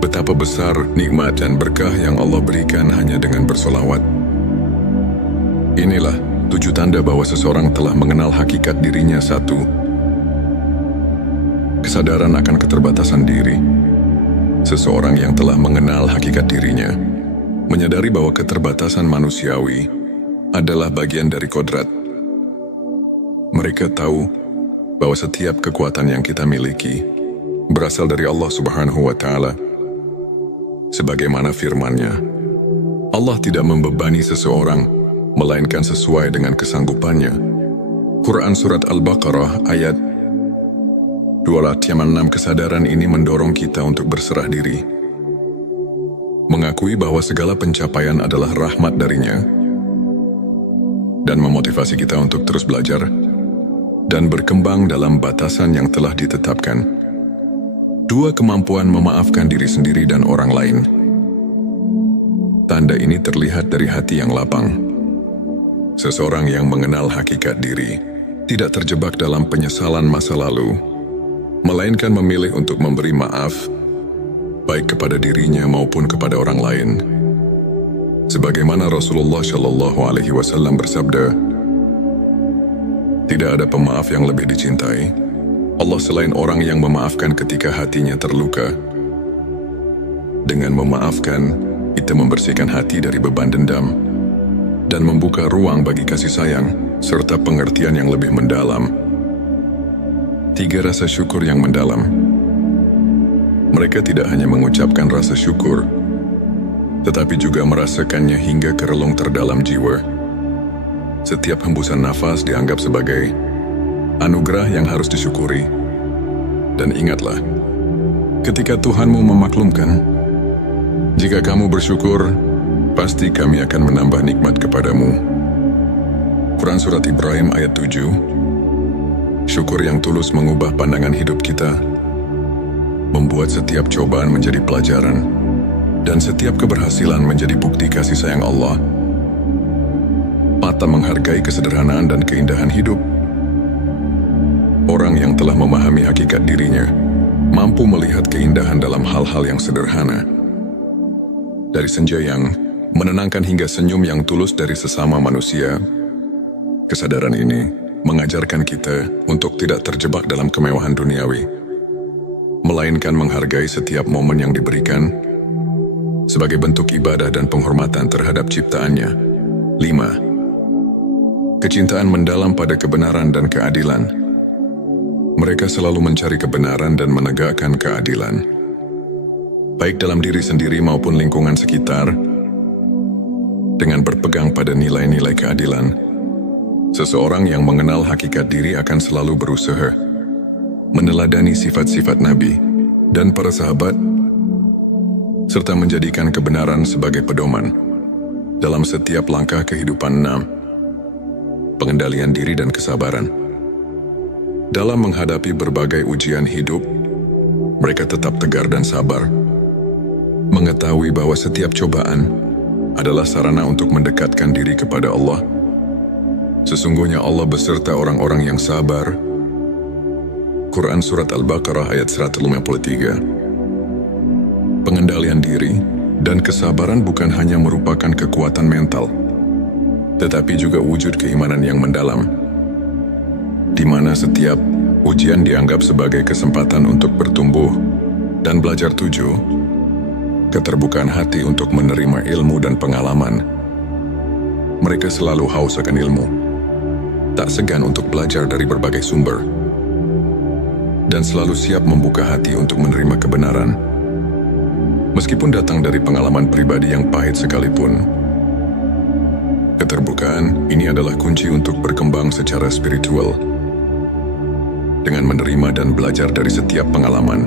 betapa besar nikmat dan berkah yang Allah berikan hanya dengan bersolawat. Inilah 7 tanda bahwa seseorang telah mengenal hakikat dirinya. 1. Kesadaran akan keterbatasan diri. Seseorang yang telah mengenal hakikat dirinya menyadari bahwa keterbatasan manusiawi adalah bagian dari kodrat. Mereka tahu bahwa setiap kekuatan yang kita miliki berasal dari Allah Subhanahu wa Ta'ala. Sebagaimana firman-Nya, Allah tidak membebani seseorang melainkan sesuai dengan kesanggupannya. Quran Surat Al-Baqarah ayat 206. Kesadaran ini mendorong kita untuk berserah diri, mengakui bahwa segala pencapaian adalah rahmat darinya, dan memotivasi kita untuk terus belajar dan berkembang dalam batasan yang telah ditetapkan. 2. Kemampuan memaafkan diri sendiri dan orang lain. Tanda ini terlihat dari hati yang lapang. Seseorang yang mengenal hakikat diri tidak terjebak dalam penyesalan masa lalu, melainkan memilih untuk memberi maaf, baik kepada dirinya maupun kepada orang lain. Sebagaimana Rasulullah Shallallahu Alaihi Wasallam bersabda, tidak ada pemaaf yang lebih dicintai Allah selain orang yang memaafkan ketika hatinya terluka. Dengan memaafkan, kita membersihkan hati dari beban dendam dan membuka ruang bagi kasih sayang serta pengertian yang lebih mendalam. 3. Rasa syukur yang mendalam. Mereka tidak hanya mengucapkan rasa syukur, tetapi juga merasakannya hingga ke relung terdalam jiwa. Setiap hembusan nafas dianggap sebagai anugerah yang harus disyukuri. Dan ingatlah, ketika Tuhanmu memaklumkan, jika kamu bersyukur, pasti kami akan menambah nikmat kepadamu. Quran Surat Ibrahim ayat 7. Syukur yang tulus mengubah pandangan hidup kita, membuat setiap cobaan menjadi pelajaran, dan setiap keberhasilan menjadi bukti kasih sayang Allah. 4. Menghargai kesederhanaan dan keindahan hidup. Orang yang telah memahami hakikat dirinya mampu melihat keindahan dalam hal-hal yang sederhana. Dari senja yang menenangkan hingga senyum yang tulus dari sesama manusia. Kesadaran ini mengajarkan kita untuk tidak terjebak dalam kemewahan duniawi, melainkan menghargai setiap momen yang diberikan sebagai bentuk ibadah dan penghormatan terhadap ciptaannya. 5. Kecintaan mendalam pada kebenaran dan keadilan. Mereka selalu mencari kebenaran dan menegakkan keadilan, baik dalam diri sendiri maupun lingkungan sekitar. Dengan berpegang pada nilai-nilai keadilan, seseorang yang mengenal hakikat diri akan selalu berusaha meneladani sifat-sifat Nabi dan para sahabat, serta menjadikan kebenaran sebagai pedoman dalam setiap langkah kehidupan. 6. Pengendalian diri dan kesabaran. Dalam menghadapi berbagai ujian hidup, mereka tetap tegar dan sabar, mengetahui bahwa setiap cobaan adalah sarana untuk mendekatkan diri kepada Allah. Sesungguhnya Allah beserta orang-orang yang sabar. Quran Surat Al-Baqarah ayat 153. Pengendalian diri dan kesabaran bukan hanya merupakan kekuatan mental, tetapi juga wujud keimanan yang mendalam, di mana setiap ujian dianggap sebagai kesempatan untuk bertumbuh dan belajar. 7. Keterbukaan hati untuk menerima ilmu dan pengalaman. Mereka selalu haus akan ilmu, tak segan untuk belajar dari berbagai sumber, dan selalu siap membuka hati untuk menerima kebenaran. Meskipun datang dari pengalaman pribadi yang pahit sekalipun, keterbukaan ini adalah kunci untuk berkembang secara spiritual. Dengan menerima dan belajar dari setiap pengalaman,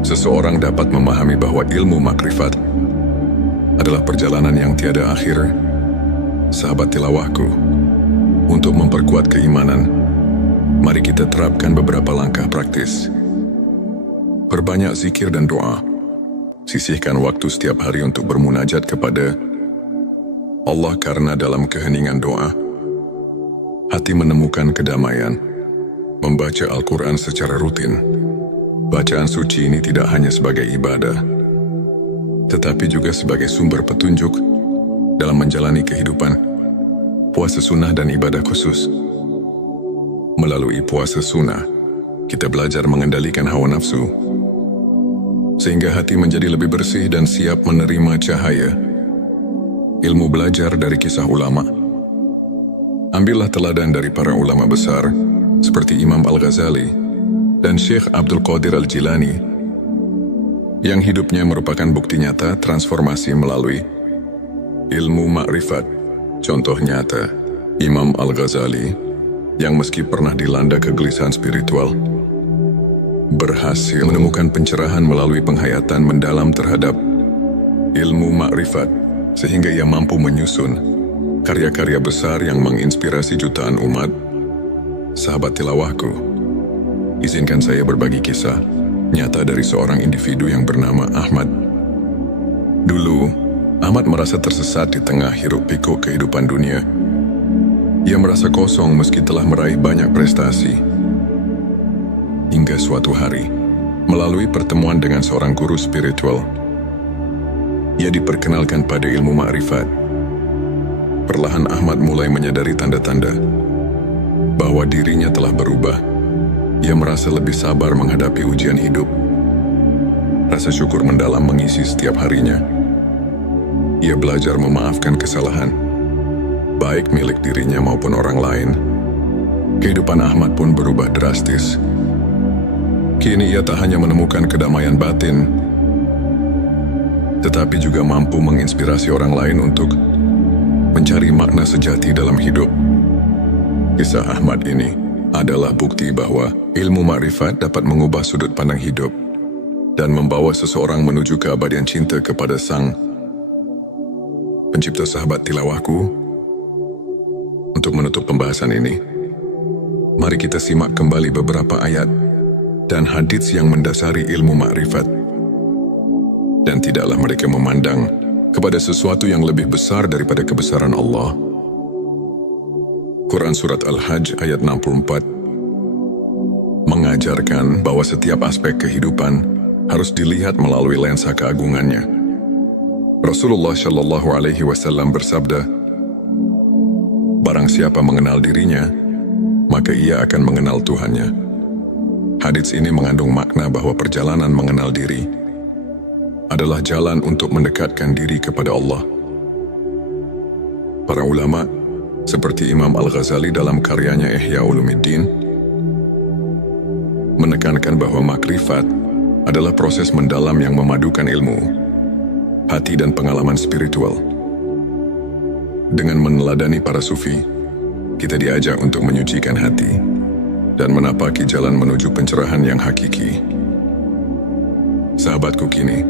seseorang dapat memahami bahwa ilmu makrifat adalah perjalanan yang tiada akhir. Sahabat tilawahku, untuk memperkuat keimanan, mari kita terapkan beberapa langkah praktis. Perbanyak zikir dan doa. Sisihkan waktu setiap hari untuk bermunajat kepada Allah, karena dalam keheningan doa, hati menemukan kedamaian. Membaca Al-Quran secara rutin. Bacaan suci ini tidak hanya sebagai ibadah, tetapi juga sebagai sumber petunjuk dalam menjalani kehidupan. Puasa sunnah dan ibadah khusus. Melalui puasa sunnah, kita belajar mengendalikan hawa nafsu, sehingga hati menjadi lebih bersih dan siap menerima cahaya ilmu. Belajar dari kisah ulama. Ambillah teladan dari para ulama besar, seperti Imam Al-Ghazali dan Syekh Abdul Qadir Al-Jilani, yang hidupnya merupakan bukti nyata transformasi melalui ilmu makrifat. Contoh nyata, Imam Al-Ghazali, yang meski pernah dilanda kegelisahan spiritual, berhasil menemukan pencerahan melalui penghayatan mendalam terhadap ilmu makrifat, sehingga ia mampu menyusun karya-karya besar yang menginspirasi jutaan umat. Sahabat tilawahku, izinkan saya berbagi kisah nyata dari seorang individu yang bernama Ahmad. Dulu, Ahmad merasa tersesat di tengah hiruk-pikuk kehidupan dunia. Ia merasa kosong meski telah meraih banyak prestasi. Hingga suatu hari, melalui pertemuan dengan seorang guru spiritual, ia diperkenalkan pada ilmu makrifat. Perlahan Ahmad mulai menyadari tanda-tanda bahwa dirinya telah berubah. Ia merasa lebih sabar menghadapi ujian hidup. Rasa syukur mendalam mengisi setiap harinya. Ia belajar memaafkan kesalahan, baik milik dirinya maupun orang lain. Kehidupan Ahmad pun berubah drastis. Kini ia tak hanya menemukan kedamaian batin, tetapi juga mampu menginspirasi orang lain untuk mencari makna sejati dalam hidup. Kisah Ahmad ini adalah bukti bahwa ilmu makrifat dapat mengubah sudut pandang hidup dan membawa seseorang menuju keabadian cinta kepada Sang Pencipta. Sahabat tilawahku, untuk menutup pembahasan ini, mari kita simak kembali beberapa ayat dan hadits yang mendasari ilmu makrifat. Dan tidaklah mereka memandang kepada sesuatu yang lebih besar daripada kebesaran Allah. Quran Surat Al-Hajj ayat 64 mengajarkan bahwa setiap aspek kehidupan harus dilihat melalui lensa keagungannya. Rasulullah Shallallahu Alaihi Wasallam bersabda, "Barang siapa mengenal dirinya, maka ia akan mengenal Tuhannya." Hadits ini mengandung makna bahwa perjalanan mengenal diri adalah jalan untuk mendekatkan diri kepada Allah. Para ulama, seperti Imam Al-Ghazali dalam karyanya Ihya Ulumuddin, menekankan bahwa makrifat adalah proses mendalam yang memadukan ilmu, hati dan pengalaman spiritual. Dengan meneladani para sufi, kita diajak untuk menyucikan hati dan menapaki jalan menuju pencerahan yang hakiki. Sahabatku, kini,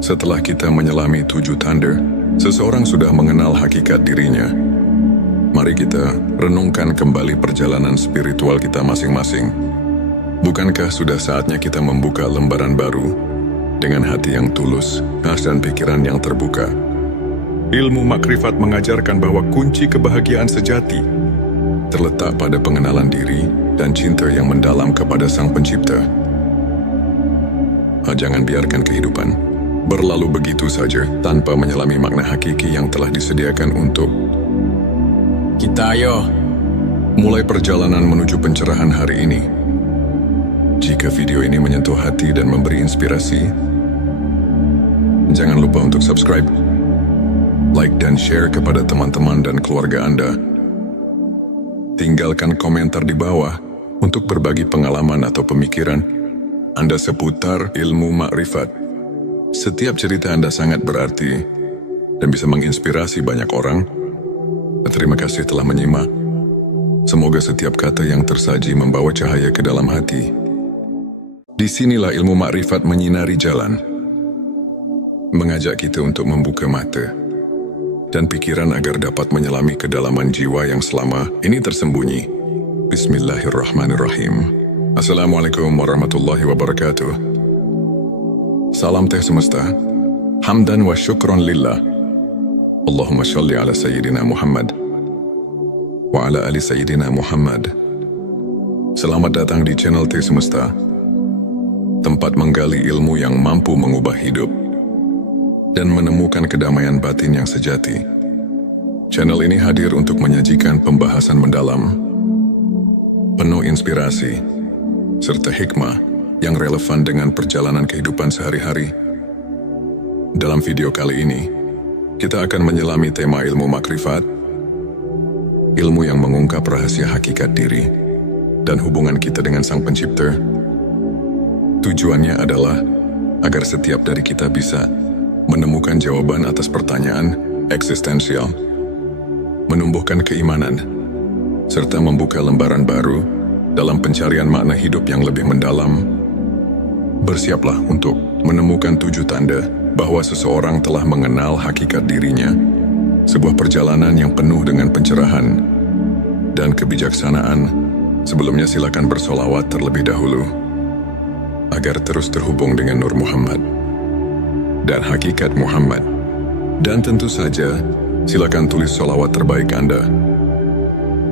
setelah kita menyelami 7 tanda, seseorang sudah mengenal hakikat dirinya. Mari kita renungkan kembali perjalanan spiritual kita masing-masing. Bukankah sudah saatnya kita membuka lembaran baru dengan hati yang tulus, ikhlas dan pikiran yang terbuka? Ilmu makrifat mengajarkan bahwa kunci kebahagiaan sejati terletak pada pengenalan diri dan cinta yang mendalam kepada Sang Pencipta. Jangan biarkan kehidupan berlalu begitu saja tanpa menyelami makna hakiki yang telah disediakan untuk kita. Ayo, mulai perjalanan menuju pencerahan hari ini. Jika video ini menyentuh hati dan memberi inspirasi, jangan lupa untuk subscribe, like dan share kepada teman-teman dan keluarga Anda. Tinggalkan komentar di bawah untuk berbagi pengalaman atau pemikiran Anda seputar ilmu makrifat. Setiap cerita Anda sangat berarti dan bisa menginspirasi banyak orang. Terima kasih telah menyimak. Semoga setiap kata yang tersaji membawa cahaya ke dalam hati. Disinilah ilmu makrifat menyinari jalan, mengajak kita untuk membuka mata dan pikiran agar dapat menyelami kedalaman jiwa yang selama ini tersembunyi. Bismillahirrahmanirrahim. Assalamualaikum warahmatullahi wabarakatuh. Salam teh semesta. Hamdan wa syukron lillah. Allahumma sholli ala Sayyidina Muhammad wa ala ali Sayyidina Muhammad. Selamat datang di channel Teh Semesta, tempat menggali ilmu yang mampu mengubah hidup dan menemukan kedamaian batin yang sejati. Channel ini hadir untuk menyajikan pembahasan mendalam, penuh inspirasi, serta hikmah yang relevan dengan perjalanan kehidupan sehari-hari. Dalam video kali ini, kita akan menyelami tema ilmu makrifat, ilmu yang mengungkap rahasia hakikat diri dan hubungan kita dengan Sang Pencipta. Tujuannya adalah agar setiap dari kita bisa menemukan jawaban atas pertanyaan eksistensial, menumbuhkan keimanan, serta membuka lembaran baru dalam pencarian makna hidup yang lebih mendalam. Bersiaplah untuk menemukan 7 tanda bahwa seseorang telah mengenal hakikat dirinya, sebuah perjalanan yang penuh dengan pencerahan dan kebijaksanaan. Sebelumnya silakan bersolawat terlebih dahulu agar terus terhubung dengan Nur Muhammad dan hakikat Muhammad. Dan tentu saja, silakan tulis sholawat terbaik Anda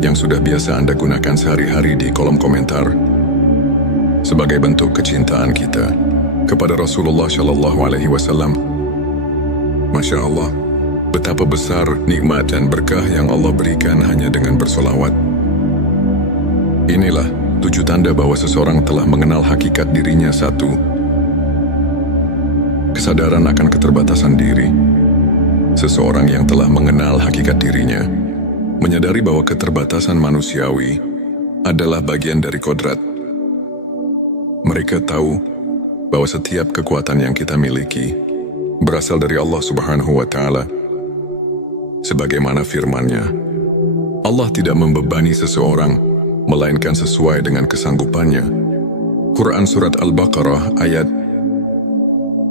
yang sudah biasa Anda gunakan sehari-hari di kolom komentar sebagai bentuk kecintaan kita kepada Rasulullah Shallallahu Alaihi Wasallam. Masya Allah, betapa besar nikmat dan berkah yang Allah berikan hanya dengan bersolawat. Inilah 7 tanda bahwa seseorang telah mengenal hakikat dirinya. 1. Kesadaran akan keterbatasan diri. Seseorang yang telah mengenal hakikat dirinya menyadari bahwa keterbatasan manusiawi adalah bagian dari kodrat. Mereka tahu bahwa setiap kekuatan yang kita miliki berasal dari Allah Subhanahu wa Ta'ala. Sebagaimana firman-Nya, Allah tidak membebani seseorang melainkan sesuai dengan kesanggupannya. Quran Surat Al-Baqarah ayat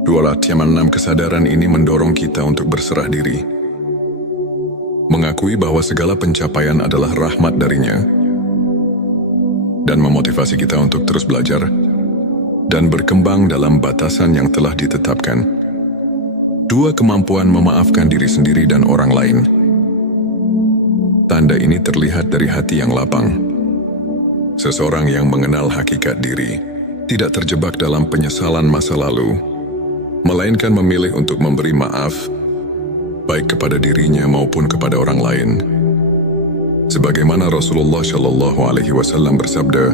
206. Kesadaran ini mendorong kita untuk berserah diri, mengakui bahwa segala pencapaian adalah rahmat darinya, dan memotivasi kita untuk terus belajar dan berkembang dalam batasan yang telah ditetapkan. 2. Kemampuan memaafkan diri sendiri dan orang lain. Tanda ini terlihat dari hati yang lapang. Seseorang yang mengenal hakikat diri tidak terjebak dalam penyesalan masa lalu, melainkan memilih untuk memberi maaf, baik kepada dirinya maupun kepada orang lain. Sebagaimana Rasulullah Shallallahu Alaihi Wasallam bersabda,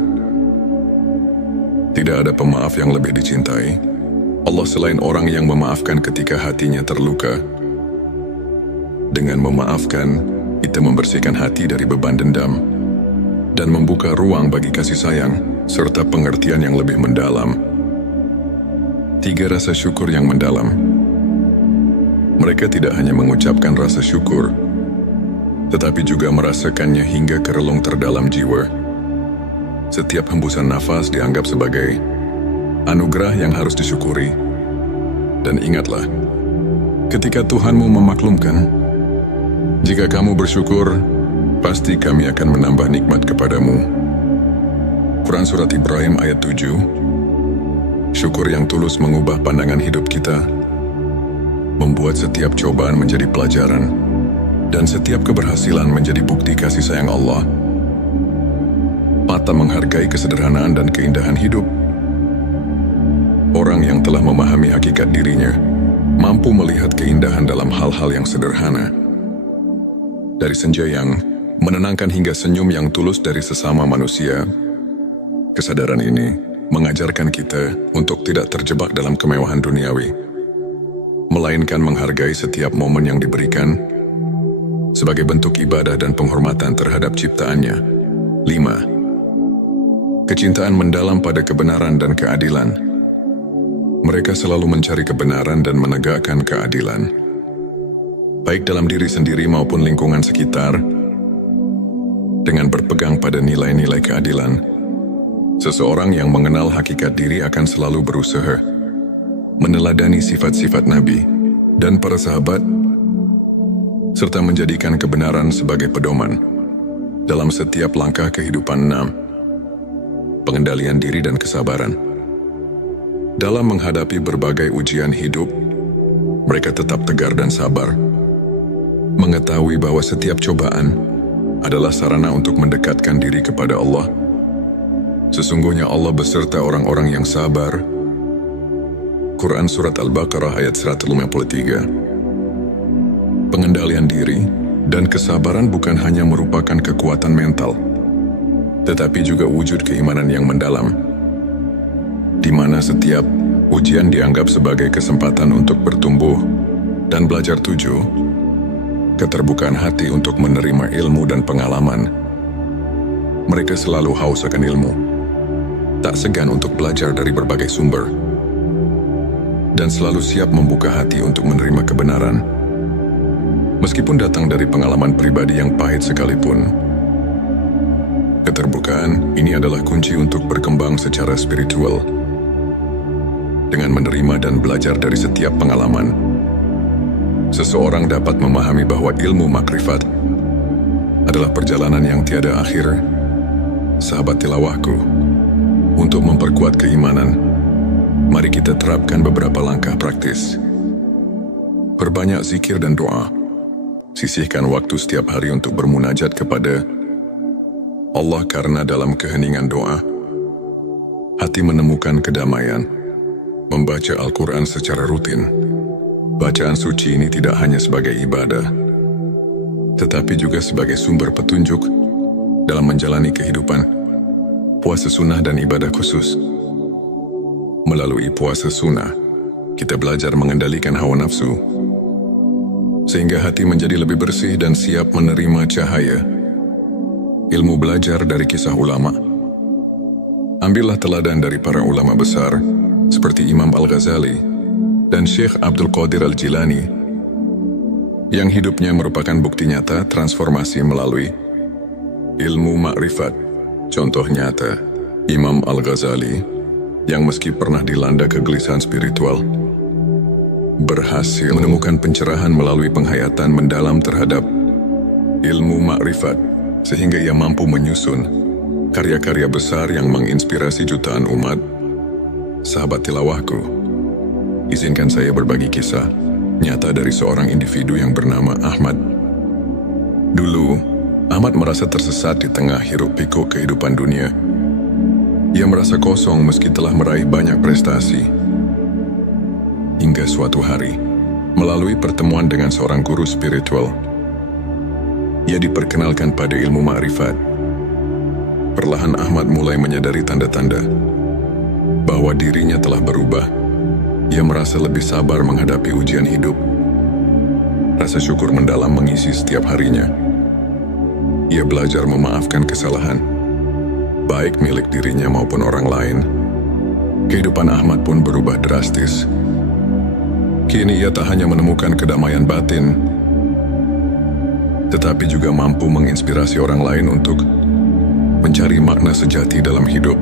tidak ada pemaaf yang lebih dicintai Allah selain orang yang memaafkan ketika hatinya terluka. Dengan memaafkan, kita membersihkan hati dari beban dendam dan membuka ruang bagi kasih sayang serta pengertian yang lebih mendalam. 3. Rasa syukur yang mendalam. Mereka tidak hanya mengucapkan rasa syukur, tetapi juga merasakannya hingga ke relung terdalam jiwa. Setiap hembusan nafas dianggap sebagai anugerah yang harus disyukuri. Dan ingatlah, ketika Tuhanmu memaklumkan, jika kamu bersyukur, pasti kami akan menambah nikmat kepadamu. Quran Surat Ibrahim ayat 7. Syukur yang tulus mengubah pandangan hidup kita, membuat setiap cobaan menjadi pelajaran, dan setiap keberhasilan menjadi bukti kasih sayang Allah. Patah menghargai kesederhanaan dan keindahan hidup. Orang yang telah memahami hakikat dirinya mampu melihat keindahan dalam hal-hal yang sederhana. Dari senja yang menenangkan hingga senyum yang tulus dari sesama manusia. Kesadaran ini mengajarkan kita untuk tidak terjebak dalam kemewahan duniawi, melainkan menghargai setiap momen yang diberikan sebagai bentuk ibadah dan penghormatan terhadap ciptaannya. 5. Kecintaan mendalam pada kebenaran dan keadilan. Mereka selalu mencari kebenaran dan menegakkan keadilan, baik dalam diri sendiri maupun lingkungan sekitar. Dengan berpegang pada nilai-nilai keadilan, seseorang yang mengenal hakikat diri akan selalu berusaha meneladani sifat-sifat Nabi dan para sahabat, serta menjadikan kebenaran sebagai pedoman dalam setiap langkah kehidupan. 6. Pengendalian diri dan kesabaran. Dalam menghadapi berbagai ujian hidup, mereka tetap tegar dan sabar, mengetahui bahwa setiap cobaan adalah sarana untuk mendekatkan diri kepada Allah. Sesungguhnya Allah beserta orang-orang yang sabar. Quran Surat Al-Baqarah ayat 153. Pengendalian diri dan kesabaran bukan hanya merupakan kekuatan mental, tetapi juga wujud keimanan yang mendalam, di mana setiap ujian dianggap sebagai kesempatan untuk bertumbuh dan belajar. 7. Keterbukaan hati untuk menerima ilmu dan pengalaman. Mereka selalu haus akan ilmu, tak segan untuk belajar dari berbagai sumber, dan selalu siap membuka hati untuk menerima kebenaran, meskipun datang dari pengalaman pribadi yang pahit sekalipun. Keterbukaan ini adalah kunci untuk berkembang secara spiritual. Dengan menerima dan belajar dari setiap pengalaman, seseorang dapat memahami bahwa ilmu makrifat adalah perjalanan yang tiada akhir. Sahabat tilawahku, untuk memperkuat keimanan, mari kita terapkan beberapa langkah praktis. Perbanyak zikir dan doa. Sisihkan waktu setiap hari untuk bermunajat kepada Allah, karena dalam keheningan doa, hati menemukan kedamaian. Membaca Al-Quran secara rutin. Bacaan suci ini tidak hanya sebagai ibadah, tetapi juga sebagai sumber petunjuk dalam menjalani kehidupan. Puasa sunnah dan ibadah khusus. Melalui puasa sunnah, kita belajar mengendalikan hawa nafsu, sehingga hati menjadi lebih bersih dan siap menerima cahaya ilmu. Belajar dari kisah ulama. Ambillah teladan dari para ulama besar, seperti Imam Al-Ghazali dan Syekh Abdul Qadir Al-Jilani, yang hidupnya merupakan bukti nyata transformasi melalui ilmu makrifat. Contoh nyata, Imam Al-Ghazali, yang meski pernah dilanda kegelisahan spiritual, berhasil menemukan pencerahan melalui penghayatan mendalam terhadap ilmu makrifat, sehingga ia mampu menyusun karya-karya besar yang menginspirasi jutaan umat. Sahabat tilawahku, izinkan saya berbagi kisah nyata dari seorang individu yang bernama Ahmad. Dulu, Ahmad merasa tersesat di tengah hiruk-pikuk kehidupan dunia. Ia merasa kosong meski telah meraih banyak prestasi. Hingga suatu hari, melalui pertemuan dengan seorang guru spiritual, ia diperkenalkan pada ilmu ma'rifat. Perlahan Ahmad mulai menyadari tanda-tanda bahwa dirinya telah berubah. Ia merasa lebih sabar menghadapi ujian hidup. Rasa syukur mendalam mengisi setiap harinya. Ia belajar memaafkan kesalahan, baik milik dirinya maupun orang lain. Kehidupan Ahmad pun berubah drastis. Kini ia tak hanya menemukan kedamaian batin, tetapi juga mampu menginspirasi orang lain untuk mencari makna sejati dalam hidup.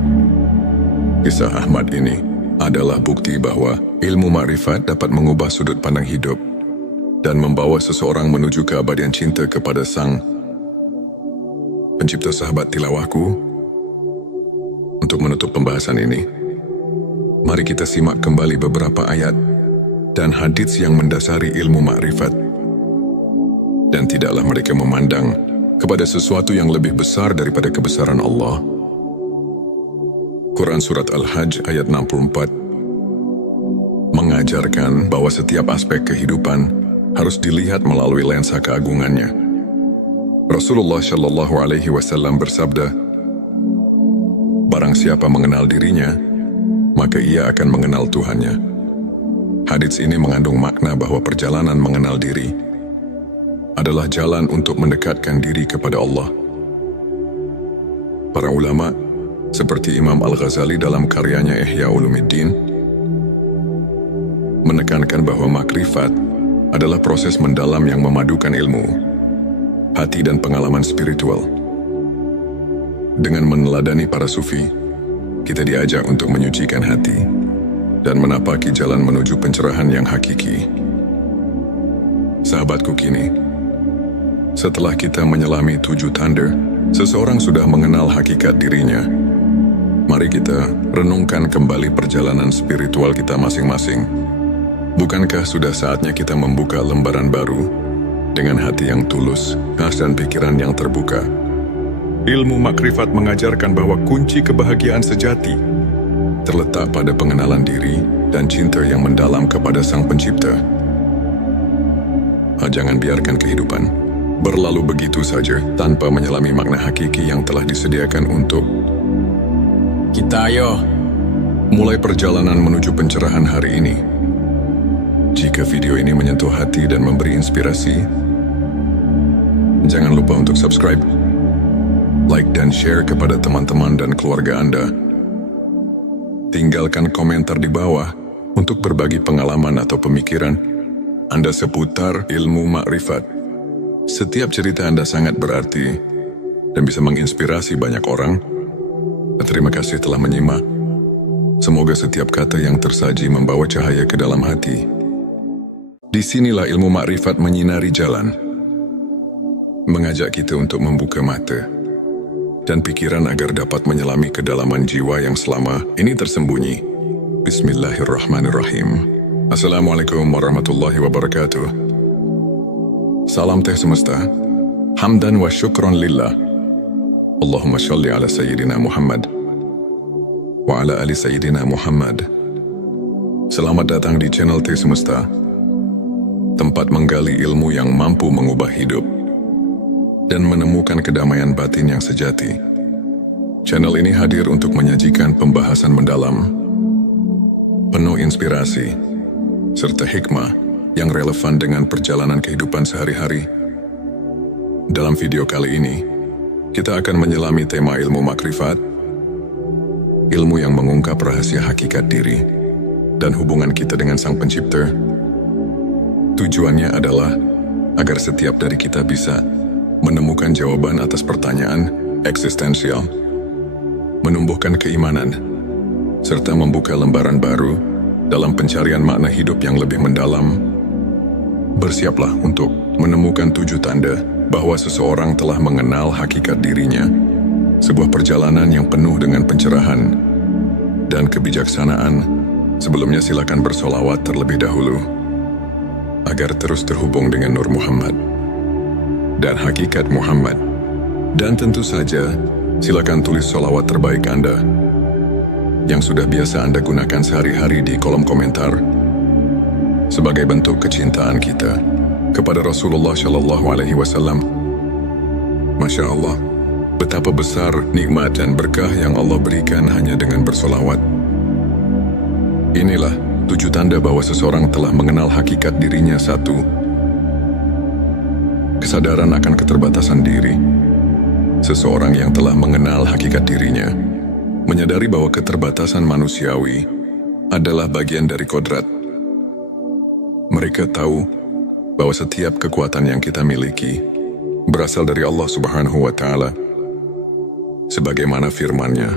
Kisah Ahmad ini adalah bukti bahwa ilmu makrifat dapat mengubah sudut pandang hidup dan membawa seseorang menuju keabadian cinta kepada Sang Pencipta. Sahabat tilawahku, untuk menutup pembahasan ini, mari kita simak kembali beberapa ayat dan hadits yang mendasari ilmu makrifat. Dan tidaklah mereka memandang kepada sesuatu yang lebih besar daripada kebesaran Allah. Quran Surat Al-Hajj ayat 64 mengajarkan bahwa setiap aspek kehidupan harus dilihat melalui lensa keagungannya. Rasulullah Shallallahu Alaihi Wasallam bersabda, "Barang siapa mengenal dirinya, maka ia akan mengenal Tuhannya." Hadits ini mengandung makna bahwa perjalanan mengenal diri adalah jalan untuk mendekatkan diri kepada Allah. Para ulama, seperti Imam Al-Ghazali dalam karyanya Ihya Ulumuddin, menekankan bahwa makrifat adalah proses mendalam yang memadukan ilmu, hati dan pengalaman spiritual. Dengan meneladani para sufi, kita diajak untuk menyucikan hati dan menapaki jalan menuju pencerahan yang hakiki. Sahabatku kini, setelah kita menyelami 7 tanda, seseorang sudah mengenal hakikat dirinya. Mari kita renungkan kembali perjalanan spiritual kita masing-masing. Bukankah sudah saatnya kita membuka lembaran baru dengan hati yang tulus, dan pikiran yang terbuka? Ilmu makrifat mengajarkan bahwa kunci kebahagiaan sejati terletak pada pengenalan diri dan cinta yang mendalam kepada Sang Pencipta. Jangan biarkan kehidupan berlalu begitu saja tanpa menyelami makna hakiki yang telah disediakan untuk kita. Ayo, mulai perjalanan menuju pencerahan hari ini. Jika video ini menyentuh hati dan memberi inspirasi, jangan lupa untuk subscribe, like dan share kepada teman-teman dan keluarga Anda. Tinggalkan komentar di bawah untuk berbagi pengalaman atau pemikiran Anda seputar ilmu makrifat. Setiap cerita Anda sangat berarti dan bisa menginspirasi banyak orang. Terima kasih telah menyimak. Semoga setiap kata yang tersaji membawa cahaya ke dalam hati. Disinilah ilmu makrifat menyinari jalan, mengajak kita untuk membuka mata dan pikiran agar dapat menyelami kedalaman jiwa yang selama ini tersembunyi. Bismillahirrahmanirrahim. Assalamualaikum warahmatullahi wabarakatuh. Salam teh semesta. Hamdan wa syukron lillah. Allahumma sholli ala Sayyidina Muhammad wa ala ali Sayyidina Muhammad. Selamat datang di channel Teh Semesta, tempat menggali ilmu yang mampu mengubah hidup dan menemukan kedamaian batin yang sejati. Channel ini hadir untuk menyajikan pembahasan mendalam, penuh inspirasi, serta hikmah yang relevan dengan perjalanan kehidupan sehari-hari. Dalam video kali ini, kita akan menyelami tema ilmu makrifat, ilmu yang mengungkap rahasia hakikat diri dan hubungan kita dengan Sang Pencipta. Tujuannya adalah agar setiap dari kita bisa menemukan jawaban atas pertanyaan eksistensial, menumbuhkan keimanan, serta membuka lembaran baru dalam pencarian makna hidup yang lebih mendalam. Bersiaplah untuk menemukan 7 tanda bahwa seseorang telah mengenal hakikat dirinya, sebuah perjalanan yang penuh dengan pencerahan dan kebijaksanaan. Sebelumnya silakan bersolawat terlebih dahulu agar terus terhubung dengan Nur Muhammad dan hakikat Muhammad. Dan tentu saja, silakan tulis solawat terbaik Anda yang sudah biasa Anda gunakan sehari-hari di kolom komentar sebagai bentuk kecintaan kita kepada Rasulullah Shallallahu Alaihi Wasallam. Masya Allah, betapa besar nikmat dan berkah yang Allah berikan hanya dengan bersolawat. Inilah 7 tanda bahwa seseorang telah mengenal hakikat dirinya. 1. Kesadaran akan keterbatasan diri. Seseorang yang telah mengenal hakikat dirinya menyadari bahwa keterbatasan manusiawi adalah bagian dari kodrat. Mereka tahu bahwa setiap kekuatan yang kita miliki berasal dari Allah Subhanahu wa Ta'ala. Sebagaimana firman-Nya,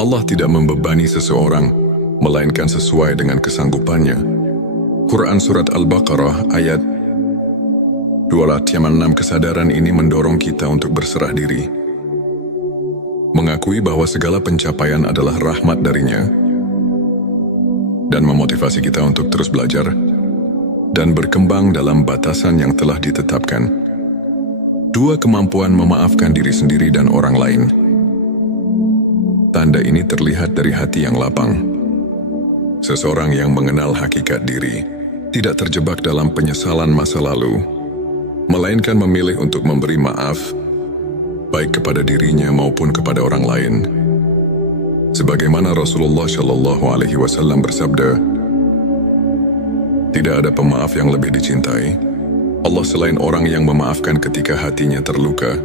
Allah tidak membebani seseorang melainkan sesuai dengan kesanggupannya. Quran Surat Al-Baqarah ayat 256. Kesadaran ini mendorong kita untuk berserah diri, mengakui bahwa segala pencapaian adalah rahmat darinya, dan memotivasi kita untuk terus belajar dan berkembang dalam batasan yang telah ditetapkan. 2. Kemampuan memaafkan diri sendiri dan orang lain. Tanda ini terlihat dari hati yang lapang. Seseorang yang mengenal hakikat diri tidak terjebak dalam penyesalan masa lalu, melainkan memilih untuk memberi maaf, baik kepada dirinya maupun kepada orang lain. Sebagaimana Rasulullah Shallallahu Alaihi Wasallam bersabda, Tidak ada pemaaf yang lebih dicintai Allah selain orang yang memaafkan ketika hatinya terluka.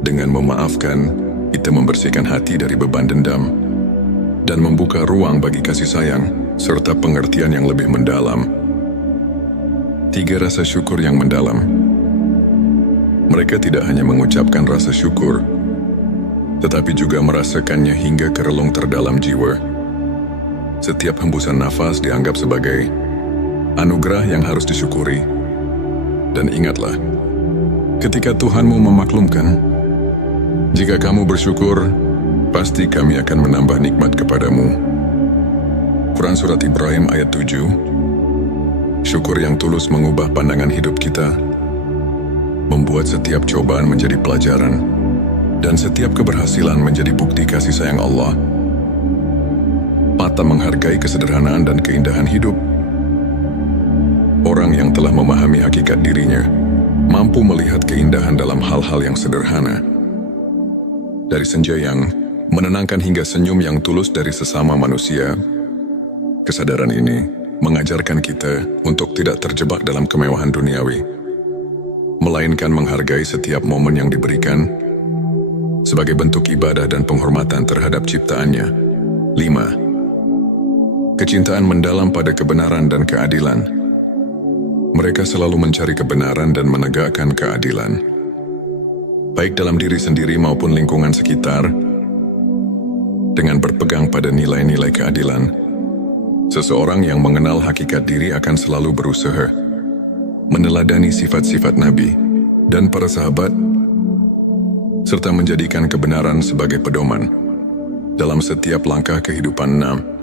Dengan memaafkan, kita membersihkan hati dari beban dendam dan membuka ruang bagi kasih sayang serta pengertian yang lebih mendalam. 3 rasa syukur yang mendalam. Mereka tidak hanya mengucapkan rasa syukur, tetapi juga merasakannya hingga ke relung terdalam jiwa. Setiap hembusan nafas dianggap sebagai anugerah yang harus disyukuri. Dan ingatlah, ketika Tuhanmu memaklumkan, jika kamu bersyukur, pasti kami akan menambah nikmat kepadamu. Quran Surat Ibrahim ayat 7. Syukur yang tulus mengubah pandangan hidup kita, membuat setiap cobaan menjadi pelajaran, dan setiap keberhasilan menjadi bukti kasih sayang Allah. Mata menghargai kesederhanaan dan keindahan hidup. Orang yang telah memahami hakikat dirinya, mampu melihat keindahan dalam hal-hal yang sederhana. Dari senja yang menenangkan hingga senyum yang tulus dari sesama manusia, kesadaran ini mengajarkan kita untuk tidak terjebak dalam kemewahan duniawi, melainkan menghargai setiap momen yang diberikan sebagai bentuk ibadah dan penghormatan terhadap ciptaannya. 5. Kecintaan mendalam pada kebenaran dan keadilan. Mereka selalu mencari kebenaran dan menegakkan keadilan, baik dalam diri sendiri maupun lingkungan sekitar. Dengan berpegang pada nilai-nilai keadilan, seseorang yang mengenal hakikat diri akan selalu berusaha meneladani sifat-sifat Nabi dan para sahabat, serta menjadikan kebenaran sebagai pedoman dalam setiap langkah kehidupan. 6.